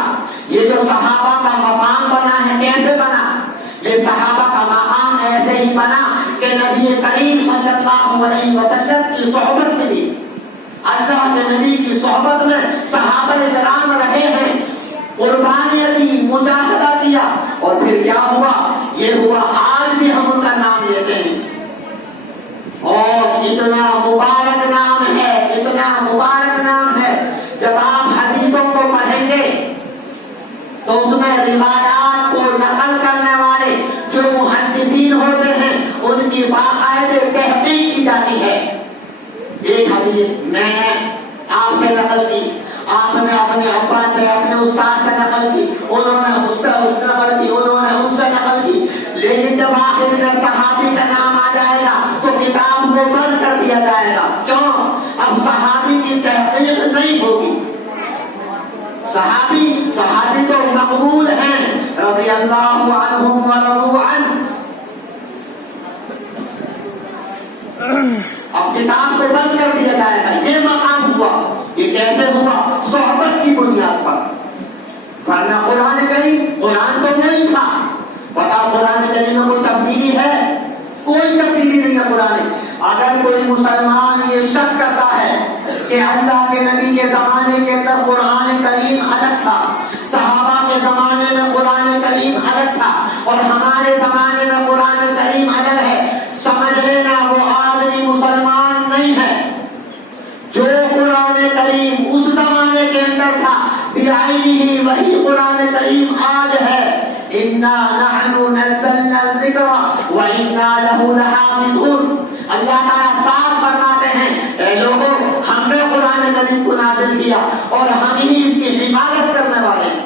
یہ جو صحابہ کا مقام بنا ہے، کیسے بنا؟ یہ صحابہ کا مقام ایسے ہی بنا کہ نبی کریم صلی اللہ علیہ وسلم کی صحبت ملی. اللہ کے نبی کی صحبت میں صحابہ کرام رہے ہیں، قربانیاں دی، مجاہدہ کیا، اور پھر کیا ہوا؟ یہ ہوا آج بھی ہم ان کا نام لیتے ہیں. اور اتنا مبارک نام ہے، اتنا مبارک نام ہے. جب آپ حدیثوں کو پڑھیں گے تو اس میں روایات کو نقل کرنے والے جو محدثین ہوتے ہیں ان کی باقاعدہ تحقیق کی جاتی ہے. ایک حدیث میں نے آپ سے نقل کی، آپ نے اپنے ابا سے، اپنے استاد سے نقل کی، انہوں نے اس سے نقل کی، انہوں نے ان سے نقل کی، لیکن جب آخر میں صحابی کا نام آ جائے گا تو کتاب کو بند کر دیا جائے گا. کیوں؟ اب صحابی کی تحقیق نہیں ہوگی. صحابی تو مقبول ہیں، رضی اللہ عنہم ورضوا عنہ. اب کتاب کو بند کر دیا جائے گا. یہ مقام ہوا. یہ کیسے ہوا؟ صحبت کی بنیاد پر. ورنہ قرآن تو وہی تھا. پتا قرآن کریم میں کوئی تبدیلی ہے؟ کوئی تبدیلی نہیں ہے. قرآن اگر کوئی مسلمان یہ شک کرتا ہے کہ اللہ کے نبی کے زمانے کے اندر قرآن کریم الگ تھا، صحابہ کے زمانے میں قرآن کریم الگ تھا، اور ہمارے زمانے میں قرآن کریم الگ ہے، سمجھ لینا وہ آدمی مسلمان نہیں ہے۔ جو قرآن کریم اس زمانے کے اندر تھا بعینہ وہی قرآن کریم آج ہے۔ اِنَّا نَحْنُ نَزَّلْنَا الذِّكْرَ وَإِنَّا لَهُ لَحَافِظُونَ۔ اللہ تعالیٰ صاف فرماتے ہیں اے لوگوں، ہم نے قرآن کریم کو نازل کیا اور ہم ہی اس کی حفاظت کرنے والے ہیں۔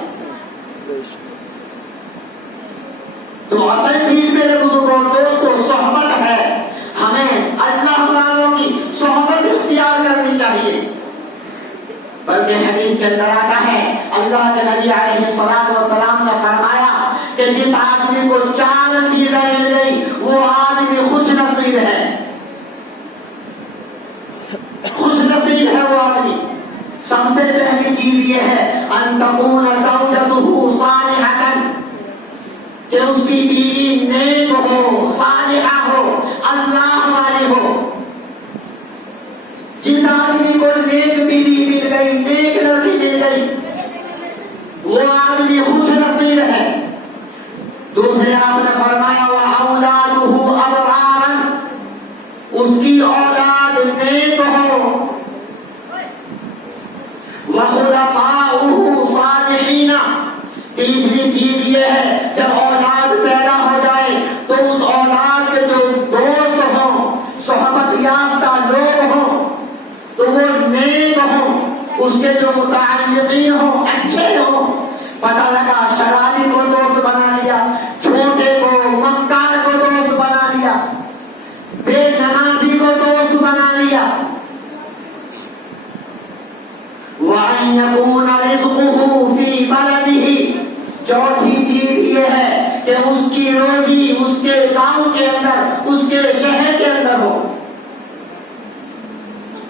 تو اصل چیز میرے بزرگوں دوستوں صحبت ہے، ہمیں اللہ والوں کی صحبت اختیار کرنی چاہیے۔ بلکہ حدیث کے اندر آتا ہے اللہ کے نبی علیہ الصلوۃ والسلام نے فرمایا کہ جس آدمی کو 4 چیزیں مل گئی وہ آدمی خوش نصیب ہے، خوش نصیب ہے وہ آدمی۔ سب سے پہلی چیز یہ ہے ان تکون زوجته صالحۃ، کہ اس کی بیوی نیک ہو، صالحہ ہو، اللہ والی ہو۔ جس آدمی کو نیک بیوی مل گئی، نیک لڑکی مل گئی، وہ آدمی خوش نصیب ہے۔ دوسرے آپ نے فرمایا وَأَوْلَادُهُ أَبْرَارًا، اس کی اولاد نیک ہو۔ وَخُلَفَاؤُهُ صَالِحِينَ، تیسری چیز یہ ہے جب اولاد پیدا ہو جائے تو اس اولاد کے جو دوست ہوں، صحبت یافتہ لوگ ہوں تو وہ نیک ہوں، اس کے جو متعلقین ہوں اچھے ہوں۔ پتہ لگا شرابی کو دوست بنا لیا، چھوٹے کو، مکار کو دوست بنا لیا، بے نمازی کو دوست بنا لیا۔ وَأَن يَكُونَ رِزْقُهُ فِي بَلَدِهِ، چوتھی چیز یہ ہے کہ اس کی روزی اس کے گاؤں کے اندر، اس کے شہر کے اندر ہو۔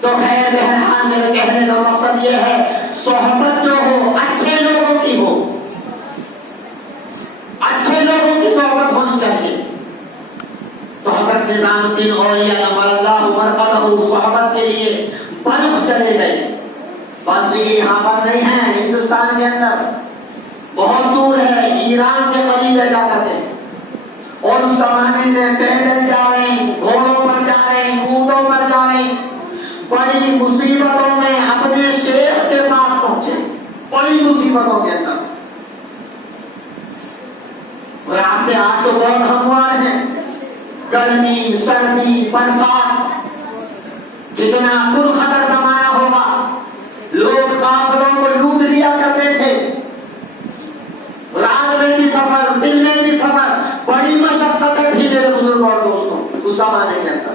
تو خیر بہرحال میرے کہنے کا مقصد یہ ہے صحبت جو ہو اچھے لوگوں کی ہو، اچھے لوگوں کی صحبت ہونی چاہیے۔ تو حضرت نظام الدین اولیاء نور اللہ برکتہ صحبت کے لیے بلخ چلے گئے۔ بس یہ یہاں پر نہیں ہے، ہندوستان کے اندر بہت دور ہے، ایران کے قریب ہے جا کر کے، اور اس زمانے میں پیدل جا رہے ہیں، گھوڑوں پر جا رہے ہیں، اونٹوں پر جا رہے ہیں، بڑی مصیبتوں میں اپنے شیخ کے پاس پہنچے، بڑی مصیبتوں کے اندر۔ اور آج تو بہت ہموار ہیں، گرمی، سردی، برسات، کتنا پرخطر زمانہ ہوگا۔ لوگ کافروں کو لوٹ لیا کرتے تھے، رات میں بھی سفر، دن میں بھی سفر، بڑی مشقتیں تھی میرے بزرگوں اور دوستوں اس زمانے کے اندر۔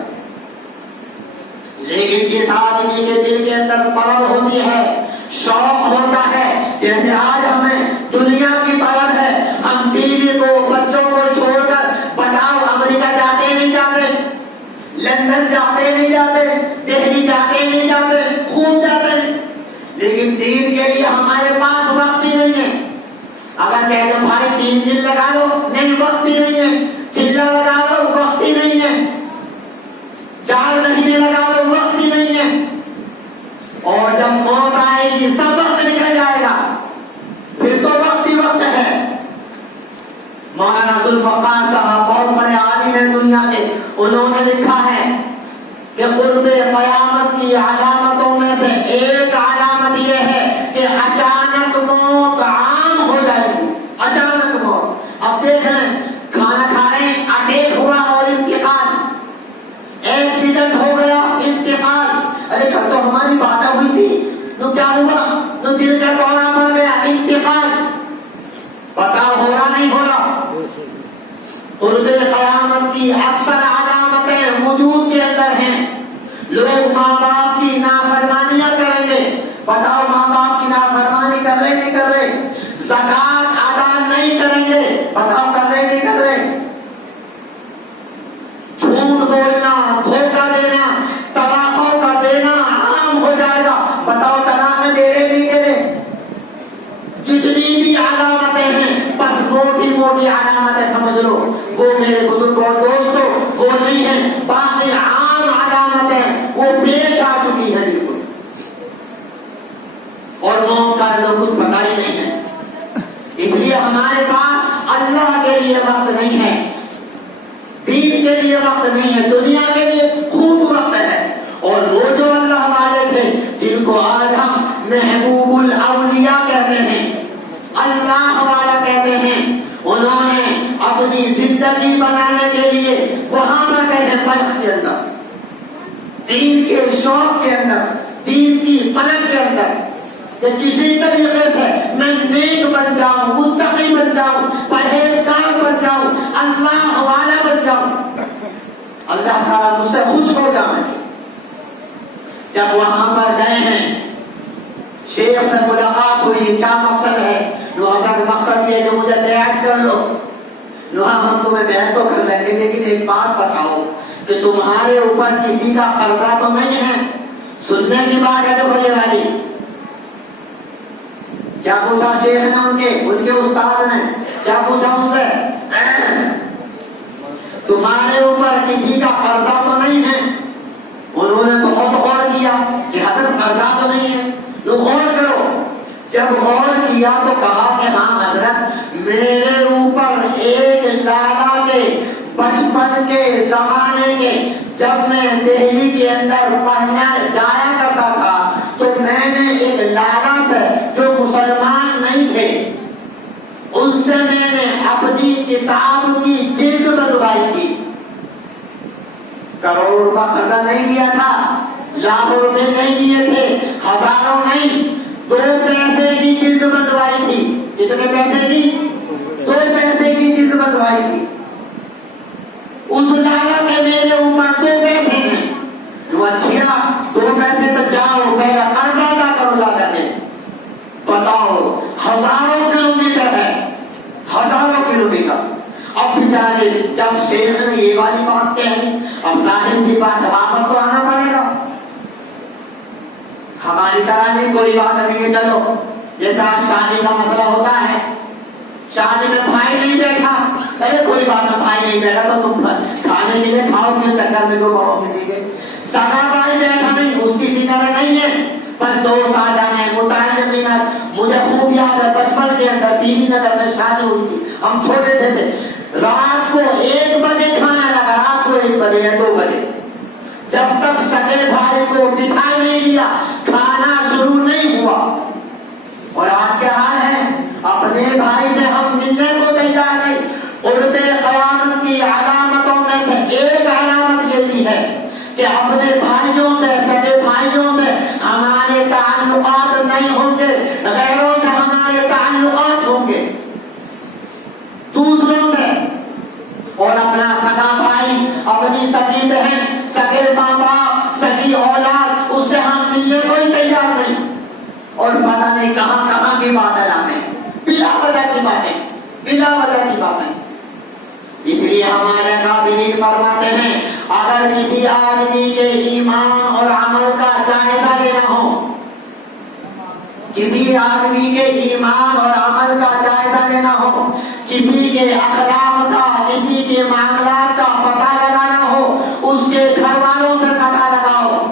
لیکن جس آدمی کے دل کے اندر طلب ہوتی ہے، شوق ہوتا ہے، جیسے آج ہمیں دنیا کی طلب ہے، ہم بیوی کو، بچوں کو چھوڑ کر بتاؤ امریکہ جاتے نہیں جاتے، لندن جاتے نہیں جاتے، دہلی جاتے نہیں جاتے، خوب جاتے، لیکن دین کے لیے ہمارے پاس وقت ہی نہیں ہے۔ اگر کہتے بھائی 3 دن لگا لو، نہیں وقت ہی نہیں ہے، چلا لگا لو، وقت ہی نہیں ہے، 4 مہینے لگا لو، وقت ہی نہیں ہے۔ اور جب موت آئے گی سب وقت نکل جائے گا، پھر تو وقت ہی وقت ہے۔ مولانا ذوالفقار صاحب بہت بڑے عالم ہیں دنیا کے، انہوں نے لکھا ہے کہ قرب قیامت کی علامتوں میں سے ایک علامت یہ ہے کہ اچانک موت عام ہو جائے گی، اچانک موت۔ اب دیکھ لیں، کھانا کھا رہے ہیں، اٹیک ہوا اور انتقال، ایکسیڈنٹ ہو گیا، انتقال۔ ارے کل تو ہماری باتیں ہوئی تھی، تو کیا ہوا؟ تو دل کا دورہ پڑ گیا، انتقال۔ بتاؤ ہو رہا نہیں ہو رہا؟ قرب قیامت کی اکثر علامتیں وجود کے اندر ہیں۔ لوگ ماں باپ کی نافرمانیاں کریں گے، بتاؤ ماں باپ کی نافرمانی کر رہے نہیں کر رہے؟ زکات ادا نہیں کریں گے، بتاؤ کر رہے نہیں کر رہے؟ جھوٹ بولنا، دھوکہ دینا، طلاقوں کا دینا عام ہو جائے گا، بتاؤ طلاق دے رہے نہیں دے رہے؟ جتنی بھی علامتیں ہیں بس موٹی موٹی علامتیں سمجھ لو، وہ میرے بزرگوں اور دوستوں وہ نہیں ہیں، باقی عام علامتیں وہ پیش آ چکی ہے بالکل، اور موت کا ہمیں کچھ پتا ہی نہیں ہے. اس لیے ہمارے پاس اللہ کے لیے وقت نہیں ہے، دین کے لیے وقت نہیں ہے، دنیا کے لیے خوب وقت ہے. اور وہ جو اللہ والے تھے جن کو آج ہم محبوب الاولیاء کہتے ہیں، اللہ والا کہتے ہیں، انہوں نے اپنی زندگی بنانے کے لیے وہاں پر گئے ہیں پلک کے اندر، دین کے شوق کے اندر، دین کی پلک کے اندر، کہ کسی طریقے سے میں نیک بن جاؤں، متقی بن جاؤں، پرہیزگار بن جاؤں، اللہ والا بن جاؤں، اللہ تعالیٰ مجھ سے خوش ہو جائے. جب وہاں پر گئے ہیں، شیخ سے ملاقات ہوئی، کیا مقصد ہے؟ حضرت مقصد یہ کہ مجھے بیعت کر لو. ہم تمہیں بیعت تو کر لیں گے، لیکن ایک بات بتاؤ کہ تمہارے اوپر کسی کا قرضہ تو نہیں ہے؟ سننے کی بات ہے تو یہ والی. کیا پوچھا شیخ نے ان کے استاد نے کیا پوچھا ان سے؟ تمہارے اوپر کسی کا قرضہ تو نہیں ہے؟ انہوں نے بہت غور کیا کہ حضرت قرضہ تو نہیں ہے. تو غور کرو. جب غور کیا تو کہا کہ ہاں حضرت، میرے اوپر ایک لالا کے بچپن کے زمانے کے، جب میں دہلی کے اندر پڑھنے جایا کرتا تھا تو میں نے ایک لالا سے جو مسلمان نہیں تھے ان سے میں نے اپنی کتاب کی جلد بنوائی تھی. کروڑوں روپے قرضہ نہیں لیا تھا، لاکھوں روپے نہیں لیے تھے، ہزاروں نہیں، 2 پیسے کی جلد بنوائی تھی. کتنے پیسے کی؟ 2 پیسے کی جلد بنوائی تھی. اس لالا کے میرے اوپر 2 پیسے ہیں. وہ اچھا 2 پیسے تو جاؤ پہلا قرضہ ادا کرو لا کر کے. بتاؤ، ہزاروں کلو میٹر ہے، ہزاروں کلو میٹر. اب بیچارے جب شیخ نے یہ والی بات کہی، اب ظاہر سی بات ہے واپس تو آنا پڑے گا. ہماری طرح نہیں کوئی بات نہیں ہے، چلو جیسا شادی کا مسئلہ ہوتا ہے، شادی میں بھائی نہیں بیٹھا، ارے کوئی بات نہیں، بھائی نہیں بیٹھا تو تم کھانے کے لیے کھاؤ کے چکر میں تو بہت کسی کے سگا بھائی بیٹھا نہیں، اس کی فکر نہیں ہے، پر دوست آ جانے متعلق. مجھے خوب یاد ہے بچپن کے اندر بیوی نگر میں شادی ہوئی تھی، ہم چھوٹے سے تھے. رات کو 1 بجے کھانا لگا، رات کو 1 بجے یا 2 بجے، جب تک سگے بھائی کو بٹھائی نہیں لیا کھانا شروع نہیں ہوا. اور آج کیا حال ہے؟ اپنے بھائی سے ہم ملنے کو تیار نہیں. قرب قیامت کی علامتوں میں سے ایک علامت یہ بھی ہے کہ اپنے بھائیوں سے، سگے بھائیوں سے ہمارے تعلقات نہیں ہوں گے، غیروں سے ہمارے تعلقات ہوں گے، دوسروں سے. اور اپنا سگا بھائی، اپنی سگی بہن، سگے ماں باپ، سگی اولاد، اس سے ہم ملنے کو ہی تیار نہیں. اور پتہ نہیں کہاں کہاں کی باتیں لاتے ہیں، بلا وجہ کی باتیں، بلا وجہ کی باتیں. اس لیے ہمارے قابلین فرماتے ہیں اگر کسی آدمی کے ایمان اور عمل کا جائزہ لینا ہو، کسی آدمی کے ایمان اور عمل کا جائزہ لینا ہو، کسی کے اخلاق کا، کسی کے معاملات کا پتہ لگانا ہو، اس کے گھر والوں سے پتہ لگاؤ،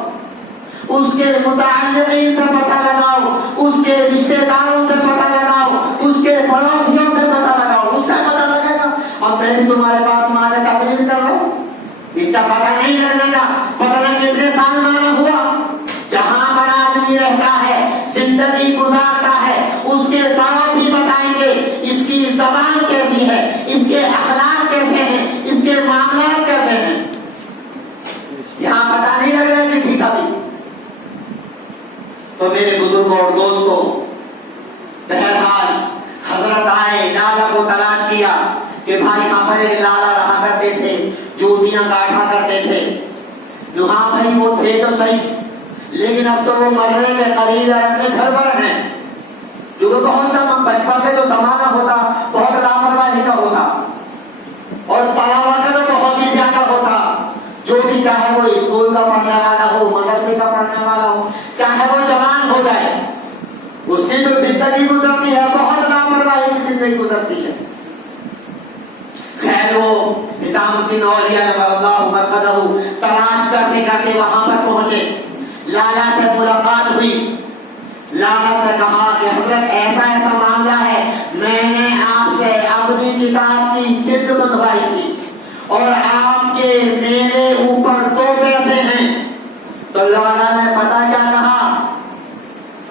اس کے متعلقین سے پتہ لگاؤ، اس کے رشتہ داروں سے پتہ لگاؤ، اس کے پڑوسیوں سے پتہ لگاؤ، اس سے پتہ لگے گا. اب میں بھی تمہارے پاس مانے تقریر کر رہا ہوں، اس کا پتہ نہیں لگنے کا، پتہ نہیں کتنے سال مانا ہوا. جہاں پر آدمی رہتا ہے، زندگی گزارتا ہے، اس کے پڑوسی بتائیں گے اس کی زبان کیسی ہے، اس کے اخلاق کیسے ہیں، اس کے معاملات کیسے ہیں. یہاں پتہ نہیں لگ رہا کسی کا بھی. تو میرے بزرگوں اور دوستوں، بہرحال حضرت آئے، لالا کو تلاش کیا کہ بھائی یہاں پر ایک لالا رہا کرتے تھے، جوتیاں کاٹا کرتے تھے. ہاں بھائی وہ تھے تو صحیح، لیکن اب تو وہ مرنے کے قریب اپنے گھر پر ہیں. کیونکہ بہت سا بچپن کا جو زمانہ ہوتا بہت لاپرواہی کا ہوتا، اور طلبا کا تو بہت ہی زیادہ ہوتا. جو بھی چاہے وہ اسکول کا پڑھنے والا ہو، مدرسے کا پڑھنے والا ہو، چاہے وہ جوان ہو جائے، اس کی جو زندگی گزرتی ہے بہت لاپرواہی کی زندگی گزرتی ہے. خیر وہ نظام الدین اولیاء نور اللہ مرقدہ تلاش کرتے کرتے وہاں پر پہنچے، لالا سے ملاقات ہوئی، لالا سے کہا کہ حضرت ایسا ایسا معاملہ ہے، میں نے آپ سے اپنی کتاب کی جلد منگوائی تھی اور آپ کے میرے اوپر 2 پیسے ہیں۔ تو لالا نے پتہ کیا کہا،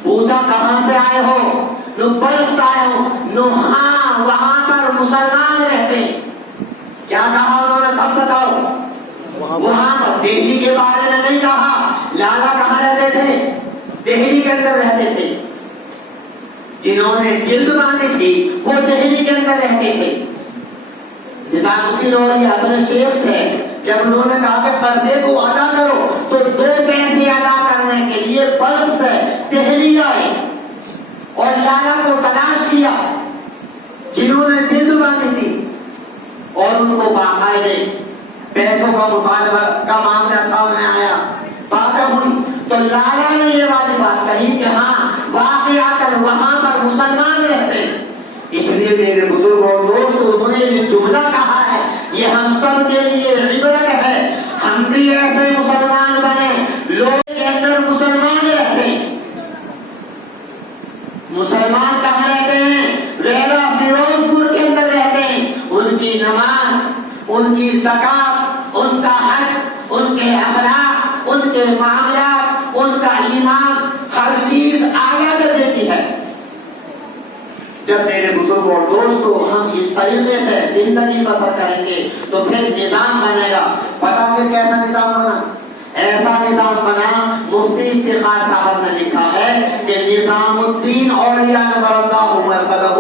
پوچھا کہاں سے آئے ہو؟ نو بلخ سے آئے ہو؟ نو ہاں وہاں پر مسلمان رہتے ہیں۔ کیا کہا انہوں نے سب بتاؤ؟ وہاں پر دہلی کے بارے میں نہیں کہا، لالا کہاں رہتے تھے؟ دہلی کے اندر رہتے تھے، جنہوں نے جلد باندھی تھی وہ دہلی کے اندر رہتے تھے۔ نظام الدین اولیاء اپنے شیخ سے جب انہوں نے کہا کہ قرضے کو ادا کرو تو 2 پیسے ادا کرنے کے لیے بلخ سے دہلی آئے اور لالا کو تلاش کیا جنہوں نے جلد باندھی تھی اور ان کو باقاعدے پیسوں کا مطالبہ کا معاملہ سامنے آیا، باتیں ہوئی تو لالا نے یہ والی بات کہی کہ ہاں واقعاتاً وہاں پر مسلمان رہتے ہیں۔ اس لیے میرے بزرگوں اور دوستوں، اس نے یہ جملہ کہا ہے، یہ ہم سب کے لیے عبرت ہے، ہم بھی ایسے مسلمان بنے لوگ کے اندر مسلمان رہتے ہیں۔ مسلمان کہاں رہتے ہیں؟ ریلا فیروز پور کے اندر رہتے ہیں، ان کی نماز، ان کی زکات، ان کا حج، ان کے اخلاق، ان کے معاملات، ان کا ایمان، ہر چیز آیا دیتی ہے۔ جب میرے بزرگوں اور دوستوں ہم اس طریقے سے زندگی بسر کریں گے تو پھر نظام بنے گا۔ پتا پھر کیسا نظام بنا؟ ایسا نظام بنا، مفتی افتخار صاحب نے لکھا ہے کہ نظام الدین اولیاء نور اللہ مرقدہ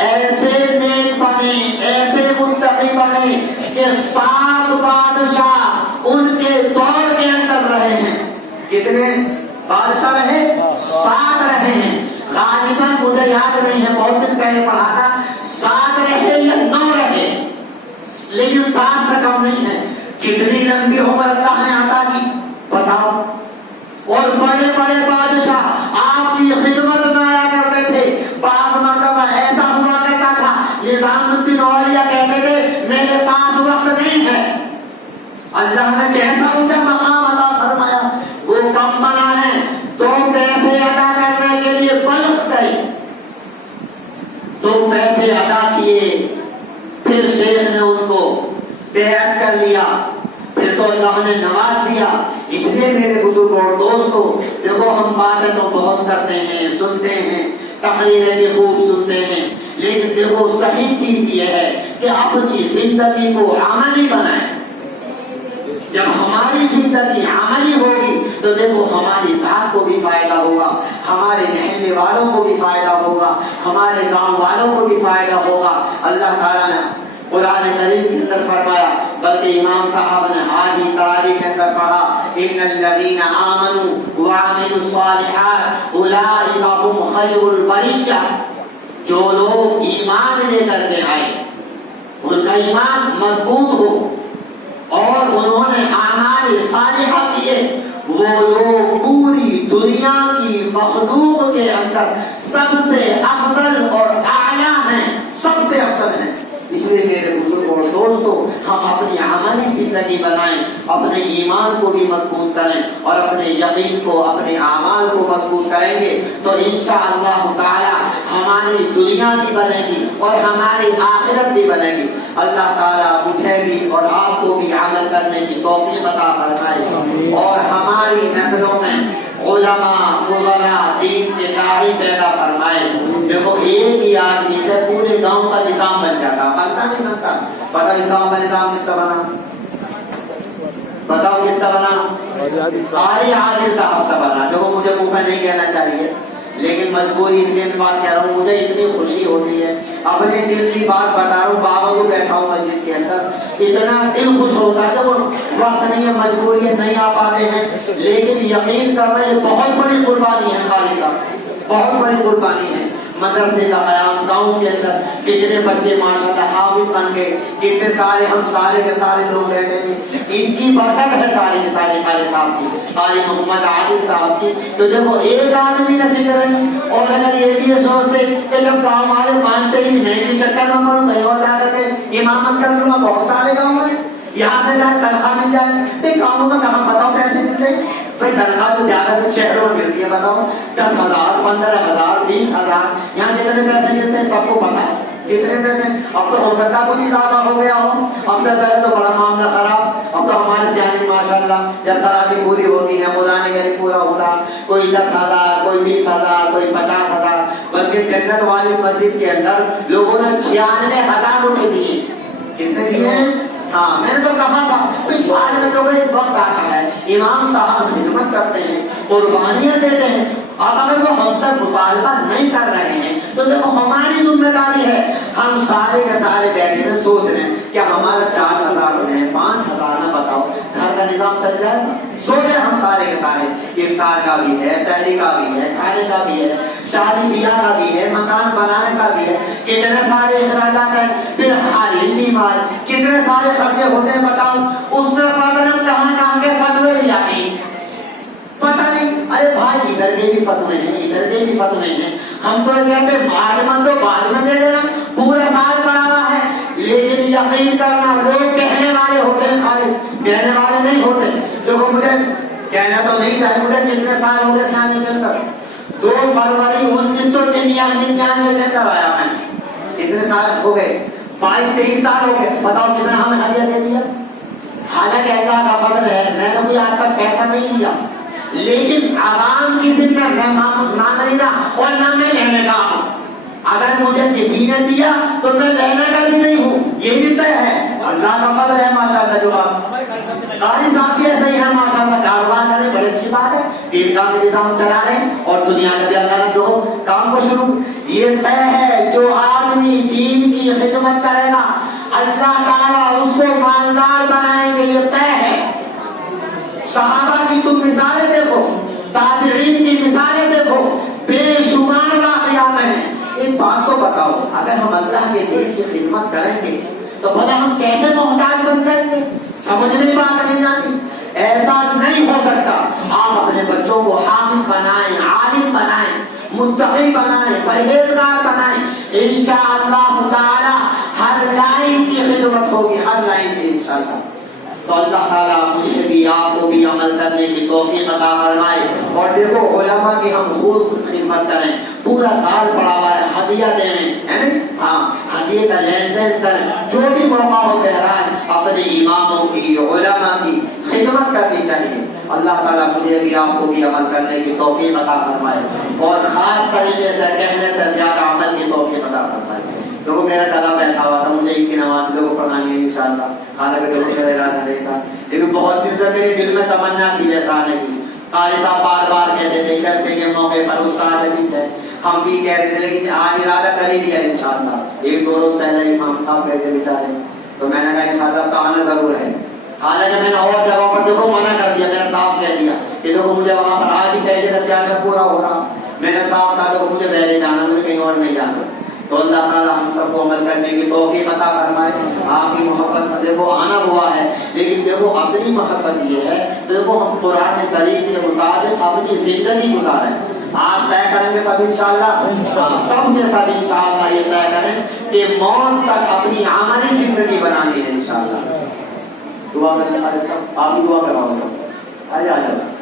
ایسے نیک بنے، ایسے متقی بنے کہ 7 بادشاہ ان کے دور کے اندر رہے ہیں۔ کتنے بادشاہ رہے؟ 7 رہے ہیں۔ غالباً مجھے یاد نہیں ہے، بہت دن پہلے پڑھا تھا، 7 رہے یا 9 رہے، لیکن 7 سے کم نہیں ہے۔ کتنی لمبی عمر اللہ نے عطا کی بتاؤ، اور بڑے بڑے بادشاہ آپ کی خدمت میں آیا کرتے تھے۔ بعض مرتبہ ایسا ہوا کرتا تھا نظام الدین اولیاء کہتے تھے میرے پاس وقت نہیں ہے۔ اللہ نے کیسا اونچا مقام عطا فرمایا، وہ کم بنا ہے 2 پیسے ادا کرنے کے لیے بلخ گئے، 2 پیسے ادا کیے، پھر شیخ نے ان کو بیعت کر لیا، پھر تو اللہ نے نواز دیا۔ اس لیے میرے بزرگوں اور دوستوں، دیکھو ہم باتیں تو بہت کرتے ہیں، سنتے ہیں، تقریریں بھی خوب سنتے ہیں، لیکن دیکھو صحیح چیز یہ ہے کہ اپنی زندگی کو عملی بنائیں۔ جب ہماری زندگی عملی ہوگی تو دیکھو ہماری ذات کو بھی فائدہ ہوگا، ہمارے محلے والوں کو بھی فائدہ ہوگا، ہمارے گاؤں والوں کو بھی فائدہ ہوگا۔ اللہ تعالیٰ نے قرآن کریم کے اندر فرمایا، بلکہ امام صاحب نے آج ہی تراویح کے اندر پڑھا، ان الذین آمنوا وعملوا الصالحات اولئک هم خیر البریہ۔ جو لوگ ایمان لے کر کے آئے، ان کا ایمان مضبوط ہو اور انہوں نے اعمال صالحہ کیے، وہ لوگ پوری دنیا کی مخلوق کے اندر سب سے افضل اور اعلیٰ ہیں، سب سے افضل ہیں۔ اس لیے میرے بزرگوں اور دوستوں، ہم اپنی عملی زندگی بنائیں، اپنے ایمان کو بھی مضبوط کریں اور اپنے یقین کو، اپنے اعمال کو مضبوط کریں گے تو انشاءاللہ تعالی ہماری دنیا بھی بنے گی اور ہماری آخرت بھی بنے گی۔ اللہ تعالیٰ مجھے بھی اور آپ کو بھی عمل کرنے کی توفیق عطا فرمائے اور ہماری نسلوں میں علماء فضلاء دین کے داعی پیدا فرمائے۔ دیکھو ایک ہی آدمی سے پورے گاؤں کا نظام بن جاتا، بنتا نہیں بنتا؟ پتہ اس گاؤں کا نظام کس سے بنا؟ بتاؤ کس سے بنا؟ سارے عادل صاحب سے بنا۔ دیکھو مجھے منہ پہ نہیں کہنا چاہیے، لیکن مجبوری اس لیے بات کہہ رہا ہوں، مجھے اتنی خوشی ہوتی ہے، اپنے دل کی بات بتا رہا ہوں۔ بابا کو بیٹھا ہوں مسجد کے اندر، اتنا دل خوش ہوتا ہے کہ وہ وقت نہیں ہے، مجبوری ہے، نہیں آ پاتے ہیں، لیکن یقین کر رہے ہیں بہت بڑی قربانی ہے خالی صاحب، بہت بڑی قربانی ہے۔ مدرسے کا قیام گاؤں کے اندر کتنے بچے ماشاءاللہ حافظ بن گئے, کتنے سارے ہم سارے کے سارے لوگ بیٹھے ہیں, ان کی برکت ہے ساری کی ساری قاری صاحب کی, قاری محمد عادل صاحب کی. تو دیکھو ایک آدمی نے فکر نہیں, اور اگر یہ بھی سوچتے کہ جب گاؤں والے مانتے ہی نہیں کہ چکر میں کروں کہیں اور جا کر کے امامت کر لوں گا, بہت سارے گاؤں میں یہاں سے جائے تنخواہ مل جائے, تو گاؤں میں کہاں بتاؤ کیسے ملتے ہیں بھائی, تنخواہ تو زیادہ تر شہروں میں ملتی ہے, بتاؤ 10,000 15,000 20,000, یہاں کتنے پیسے ملتے ہیں سب کو پتا ہے کتنے پیسے. اب تو ہو سکتا کچھ اضافہ ہو گیا ہو, اب سے پہلے تو بڑا معاملہ خراب. اب تو ہمارے سیاح ماشاءاللہ جب تراویح پوری ہوتی ہے مولانے کے لیے پورا ہوتا, کوئی 10,000 کوئی 20,000 کوئی 50,000, بلکہ جنت والی مسجد کے اندر لوگوں نے 96,000 روپے دیے. کتنے دیے ہیں؟ ہاں میں نے تو کہا تھا اس بارے میں جو ایک وقت آتا ہے امام صاحب خدمت کرتے ہیں, قربانیاں دیتے ہیں, اور اگر وہ ہم سے مطالبہ نہیں کر رہے ہیں تو دیکھو ہماری ذمہ داری ہے, ہم سارے کے سارے بیٹھے میں سوچ رہے ہیں کہ ہمارا 4,000 روپے 5,000 نہ بتاؤ گھر کا نظام چل جائے گا. سوچے ہم سارے کے سارے, افطار کا بھی ہے, سحری کا بھی ہے, کھانے کا بھی ہے, شادی بیاہ کا بھی ہے, مکان بنانے کا بھی ہے, کتنے سارے اخراجات ہیں, پھر حالی بیمار کتنے سارے خرچے ہوتے ہیں بتاؤ. اس میں پتہ کہاں کے فتوے لے جاتے ہیں پتہ نہیں. ارے بھائی ادھر کے بھی فتوے ہیں ادھر کے بھی فتوے ہیں, ہم تو کہتے ہیں بعد میں دے دینا, پورا سال پڑا ہوا ہے. لیکن یقین کرنا لوگ کہنے والے ہوتے ہیں, خالی کہنے والے نہیں ہوتے. دیکھو مجھے کہنا تو نہیں چاہیے, مجھے کتنے سال ہو گئے سیانے کے اندر, 2 فروری 1999 کے اندر آیا میں, اتنے سال ہو گئے, 22-23 سال ہو گئے. بتاؤ کس نے ہمیں ہدیہ دے دیا؟ حالانکہ اللہ کا فضل ہے میں نے کوئی آج تک پیسہ نہیں دیا, لیکن عوام کی ذمہ میں نہ خریدا اور نہ میں لینے کا ہوں. اگر مجھے کسی نے دیا تو میں لینے کا بھی نہیں ہوں, یہ بھی طے ہے. اللہ کا فضل ہے ماشاءاللہ. جو قاری صاحب بھی ایسے ہی ہے ماشاءاللہ, کاروبار کرنے بڑی اچھی بات ہے, دین کا بھی نظام چلا رہے ہیں اور دنیا میں بھی اللہ نے دو کام کو شروع. یہ طے ہے جو آدمی دین کی خدمت کرے گا اللہ تعالیٰ اس کو مالدار بنائیں گے, یہ طے ہے. صحابہ کی تم مثالیں دیکھو, تابعین کی مثالیں دیکھو, بے شمار واقعات ہیں. ایک بات کو بتاؤ, اگر ہم اللہ کے دین کی خدمت کریں گے تو بھلا ہم کیسے محتاج بن جائیں گے؟ سمجھنے بات نہیں آتی. ایسا نہیں ہو سکتا. آپ اپنے بچوں کو حافظ بنائیں, عالم بنائیں, متقی بنائیں, پرہیزگار بنائیں, انشاءاللہ تعالی ہر لائن کی خدمت ہوگی, ہر لائن کی انشاءاللہ. تو اللہ تعالیٰ مجھے بھی آپ کو بھی عمل کرنے کی توفیق عطا فرمائے. اور دیکھو علماء کی ہم خوب خدمت کریں, پورا سال پڑا ہوا ہے, ہدیہ دیں, ہے نا, ہاں ہدیے کا لین دین کریں, جو بھی موقع ہو بہرحال اپنے اماموں کی علماء کی خدمت کرنی چاہیے. اللہ تعالیٰ مجھے بھی آپ کو بھی عمل کرنے کی توفیق عطا فرمائے, اور خاص طریقے سے کہنے سے زیادہ عمل کی توفیق عطا فرمائے. دیکھو میرا گلا بیٹھا ہوا تھا, مجھے عید کی نماز لوگوں کو پڑھانی ہے انشاءاللہ, حالانکہ دیکھو میرا ارادہ نہیں تھا, لیکن بہت دن سے میرے دل میں تمنا تھی جیسا آنے کی. قاری صاحب بار بار کہتے تھے جیسے کے موقع پر استاد حدیث ہے, ہم بھی کہہ رہے تھے, لیکن آج ارادہ کر ہی دیا انشاءاللہ. 1-2 روز پہلے امام صاحب کہتے بیچارے, تو میں نے کہا انشاءاللہ کا آنا ضرور ہے. حالانکہ میں نے اور جگہوں پر دیکھو منع کر دیا, میں نے صاف کہہ دیا کہ دیکھو مجھے وہاں پر آج بھی کہہ دیا سیاح پورا ہو رہا, میں نے صاف کہا دیکھو مجھے پہلے جانا, مجھے کہیں اور نہیں جانا. تو اللہ تعالیٰ ہم سب کو عمل کرنے کی توفیق عطا فرمائے. آپ کی محبت دیکھو آنا ہوا ہے, لیکن دیکھو اصلی محبت یہ ہے, دیکھو ہم قرآن کریم کے مطابق اپنی زندگی گزاریں. آپ طے کریں گے سب انشاءاللہ, سب کے سب انشاءاللہ یہ طے کریں کہ موت تک اپنی عملی زندگی بنانی ہے انشاءاللہ. دعا کرنے والے سب آپ بھی دعا کرواؤ گے, آئے آ جاؤ.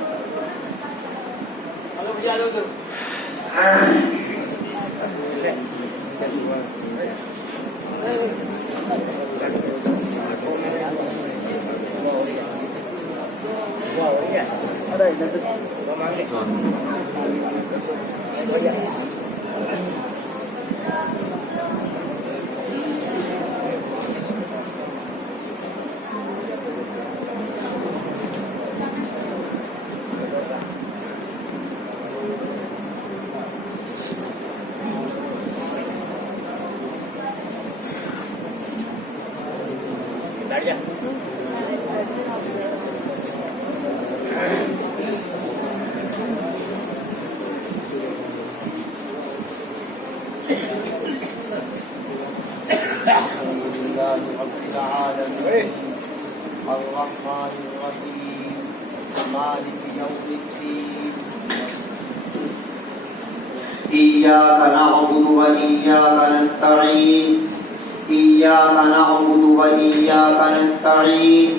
الرحمن الرحيم مالك يوم الدين إياك نعبد وإياك نستعين إياك نعبد وإياك نستعين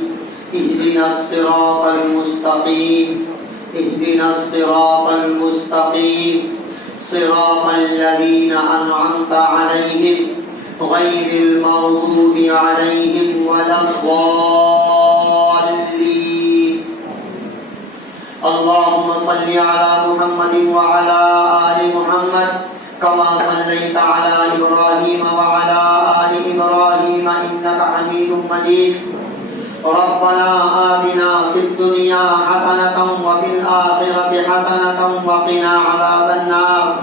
اهدنا الصراط المستقيم اهدنا الصراط المستقيم صراط الذين أنعمت عليهم غير المغضوب عليهم ولا الضالين اللهم صل على محمد وعلى آل محمد كما صليت على إبراهيم وعلى آل إبراهيم إنك حميد مجيد ربنا آتنا في الدنيا حسنة وفي الآخرة حسنة وقنا عذاب النار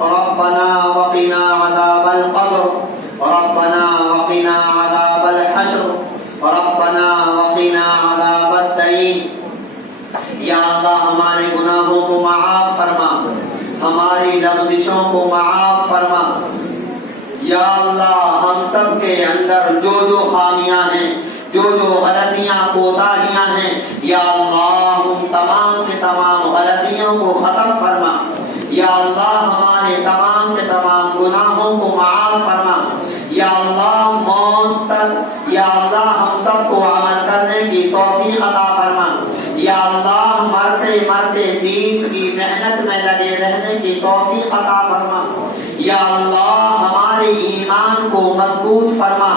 ربنا وقنا عذاب القبر ربنا وقنا عذاب الحشر ربنا وقنا عذاب الدين یا اللہ ہمارے گناہوں کو معاف فرما ہماری لغزشوں کو معاف فرما یا اللہ ہم سب کے اندر جو خامیاں ہیں جو غلطیاں کوتاہیاں ہیں یا اللہ ان تمام کے تمام غلطیوں کو ختم فرما یا اللہ ہمارے تمام کے تمام گناہوں کو معاف فرما یا اللہ موت تک یا اللہ ہم سب کو عمل کرنے کی توفیق عطا فرما یا اللہ مرتے مرتے دین کی محنت میں لگے رہنے کی توفیق عطا فرما یا اللہ ہمارے ایمان کو مضبوط فرما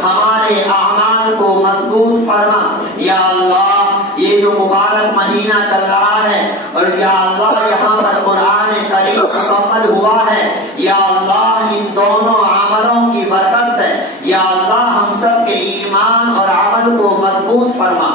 ہمارے اعمال کو مضبوط فرما یا اللہ یہ جو مبارک مہینہ چل رہا ہے اور یا اللہ یہاں پر قرآن کریم مکمل ہوا ہے یا اللہ ان دونوں عملوں کی برکت سے یا اللہ ہم سب کے ایمان اور عمل کو مضبوط فرما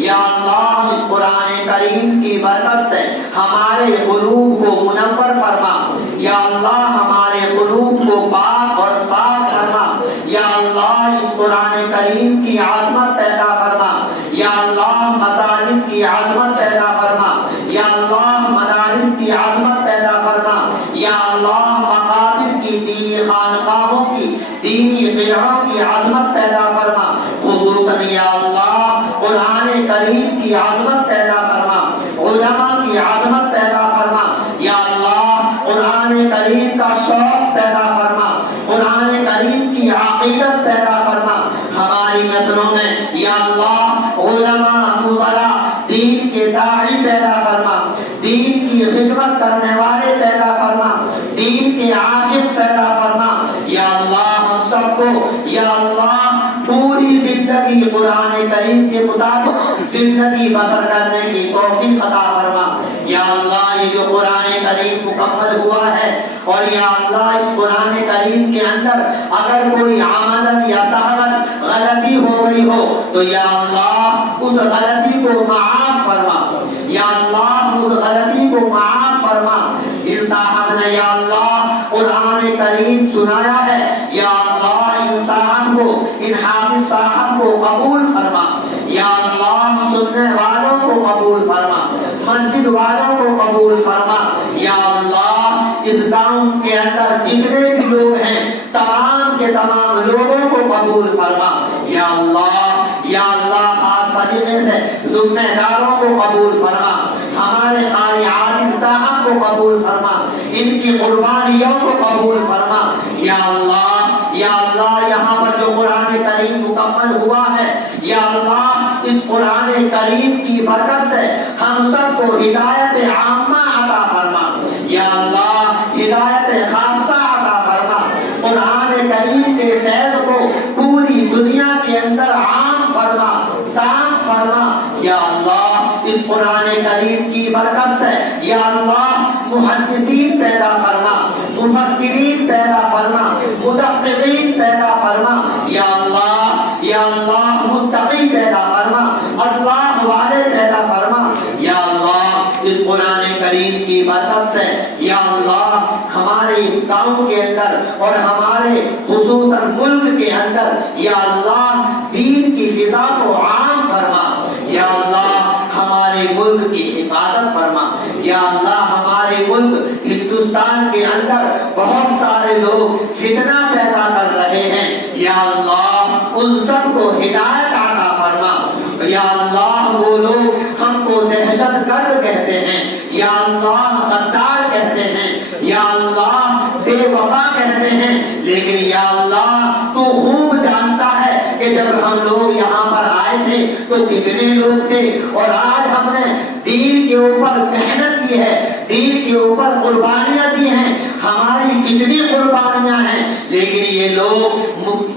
یا اللہ اس قرآن کریم کی برکت سے ہمارے قلوب کو منور فرما یا اللہ ہمارے قلوب کو پاک اور صاف فرما یا اللہ اس قرآن کریم کی عظمت پیدا فرما یا اللہ مساجد کی عظمت پیدا فرما یا اللہ مدارس کی عظمت پیدا فرما یا اللہ مقاصد کی دینی خانقاہوں کی دینی فرعوں کی عظمت پیدا فرما خصوصاً یا اللہ قرآن کریم کی عظمت پیدا فرما علماء کی عظمت پیدا فرما یا اللہ قرآن کریم کا شوق پیدا فرما قرآن کریم کی عقیدت پیدا فرما ہماری نسلوں میں یا اللہ علماء فضلاء دین کے داعی پیدا فرما دین کی خدمت کرنے والے پیدا فرما دین کے عاشق پیدا فرما یا اللہ ہم سب کو یا اللہ پوری زندگی قرآن کریم کے مطابق زندگی بسر کرنے کی توفیق عطا فرما یا اللہ یہ جو قرآن کریم مکمل ہوا ہے اور یا اللہ اس قرآن کریم کے اندر اگر کوئی عمدت یا سہوت غلطی ہو گئی ہو تو یا اللہ اس غلطی کو معاف فرما یا اللہ اس غلطی کو معاف فرما جن صاحب نے یا اللہ قرآن کریم سنایا ہے یا اللہ ان صاحب کو ان حافظ صاحب کو قبول فرما یا اللہ سننے والوں کو قبول فرما مسجد والوں کو قبول فرما یا اللہ اس گاؤں کے اندر جتنے بھی لوگ ہیں تمام کے تمام لوگوں کو قبول فرما یا اللہ خاص طریقے سے ذمہ داروں کو قبول فرما ہمارے قاری عالم صاحب کو قبول فرما ان کی قربانیوں کو قبول فرما یا اللہ یہاں پر جو قرآن کریم مکمل ہوا ہے یا اللہ اس قرآن کریم کی برکت سے ہم سب کو ہدایت عامہ عطا فرما یا اللہ ہدایت خاصہ عطا فرما قرآن کریم کے فیض کو پوری دنیا کے اندر عام فرما تام فرما یا اللہ اس قرآن کریم کی برکت سے یا اللہ محدثین پیدا فرما مفکرین پیدا فرما مدققین پیدا فرما یا اللہ متقی پیدا فرما اللہ والے پیدا فرما یا اللہ اس قرآن کریم کی برکت سے یا اللہ ہمارے اس گاؤں کے اندر اور ہمارے خصوصاً ملک کے اندر یا اللہ دین کی فضا کو عام فرما یا اللہ ہمارے ملک کی حفاظت فرما یا اللہ ہمارے ملک ہندوستان کے اندر بہت سارے لوگ فتنہ پیدا کر رہے ہیں یا اللہ ان سب کو ہدایت فرما۔ یا اللہ وہ لوگ ہم کو دہشت گرد کہتے ہیں، یا اللہ غدار کہتے ہیں، یا اللہ بے وفا کہتے ہیں، لیکن یا اللہ تو خوب جانتا ہے کہ جب ہم لوگ یہاں پر آئے تھے تو کتنے لوگ تھے، اور آج ہم نے دین کے اوپر محنت کی ہے، دین کے اوپر قربانیاں دی ہیں، ہماری کتنی قربانیاں ہیں، لیکن یہ لوگ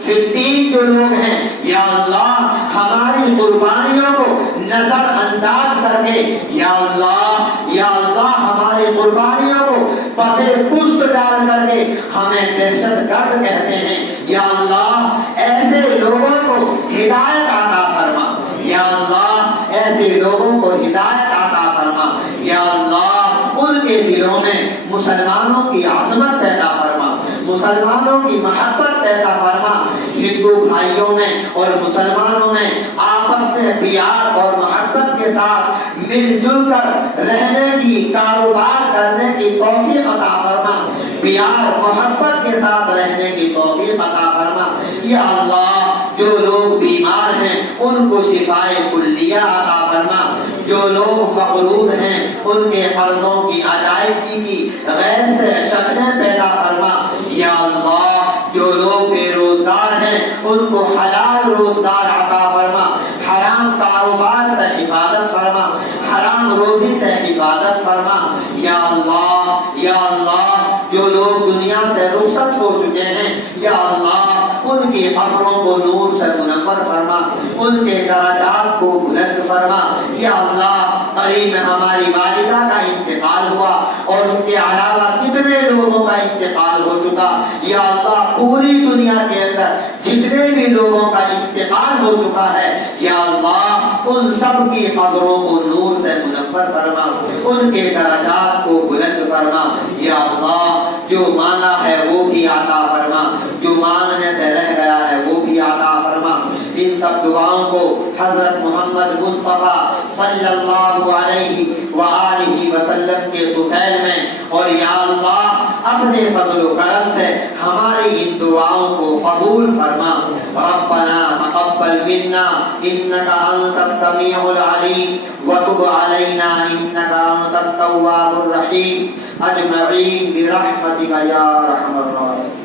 فتین جو لوگ ہیں، یا اللہ ہماری قربانیوں کو نظر انداز کر کے یا اللہ ہماری قربانیوں کو پسے پشت ڈال کر کے ہمیں دہشت گرد کہتے ہیں۔ یا اللہ ایسے لوگوں کو ہدایت عطا فرما، یا اللہ ایسے لوگوں کو ہدایت عطا فرما، یا اللہ ان کے دلوں میں مسلمانوں کی عظمت پیدا فرما، مسلمانوں کی محبت پیدا فرما، ہندو بھائیوں میں اور مسلمانوں میں آپس میں پیار اور محبت کے ساتھ مل جل کر رہنے کی، کاروبار کرنے کی توفیق عطا فرما، پیار محبت کے ساتھ رہنے کی توفیق عطا فرما۔ یا اللہ جو لوگ بیمار ہیں ان کو شفائے کلیہ عطا فرما، جو لوگ مقروض ہیں ان کے قرضوں کی ادائیگی کی غیر سے شکلیں پیدا فرما۔ یا اللہ جو لوگ بے روزگار ہیں ان کو حلال روزگار عطا فرما، حرام کاروبار سے حفاظت فرما، حرام روزی سے حفاظت فرما۔ یا اللہ جو لوگ دنیا سے رخصت ہو چکے ہیں، یا اللہ ان کی قبروں کو نور سے منور فرما، ان کے درجات کو بلند فرما۔ یا اللہ قریب میں ہماری والدہ کا انتقال ہوا اور اس کے علاوہ کتنے لوگوں کا انتقال ہو چکا، یا اللہ پوری دنیا کے اندر جتنے بھی لوگوں کا انتقال ہو چکا ہے، یا اللہ ان سب کی قبروں کو نور سے منور فرما، ان کے درجات کو بلند فرما۔ یا اللہ جو مانگا ہے وہ بھی عطا فرما، جو مانگنے سے رہ گیا ہے وہ بھی عطا فرما۔ ان سب دعاؤں کو حضرت محمد مصطفیٰ صلی اللہ علیہ وآلہ وسلم کے طفیل میں، اور یا اللہ اپنے فضل و کرم سے ہماری ان دعاؤں کو قبول فرما۔ ربنا تقبل منا انك انت السميع العليم وتب علينا انك انت التواب الرحيم اجمعين برحمتك يا ارحم الراحمين۔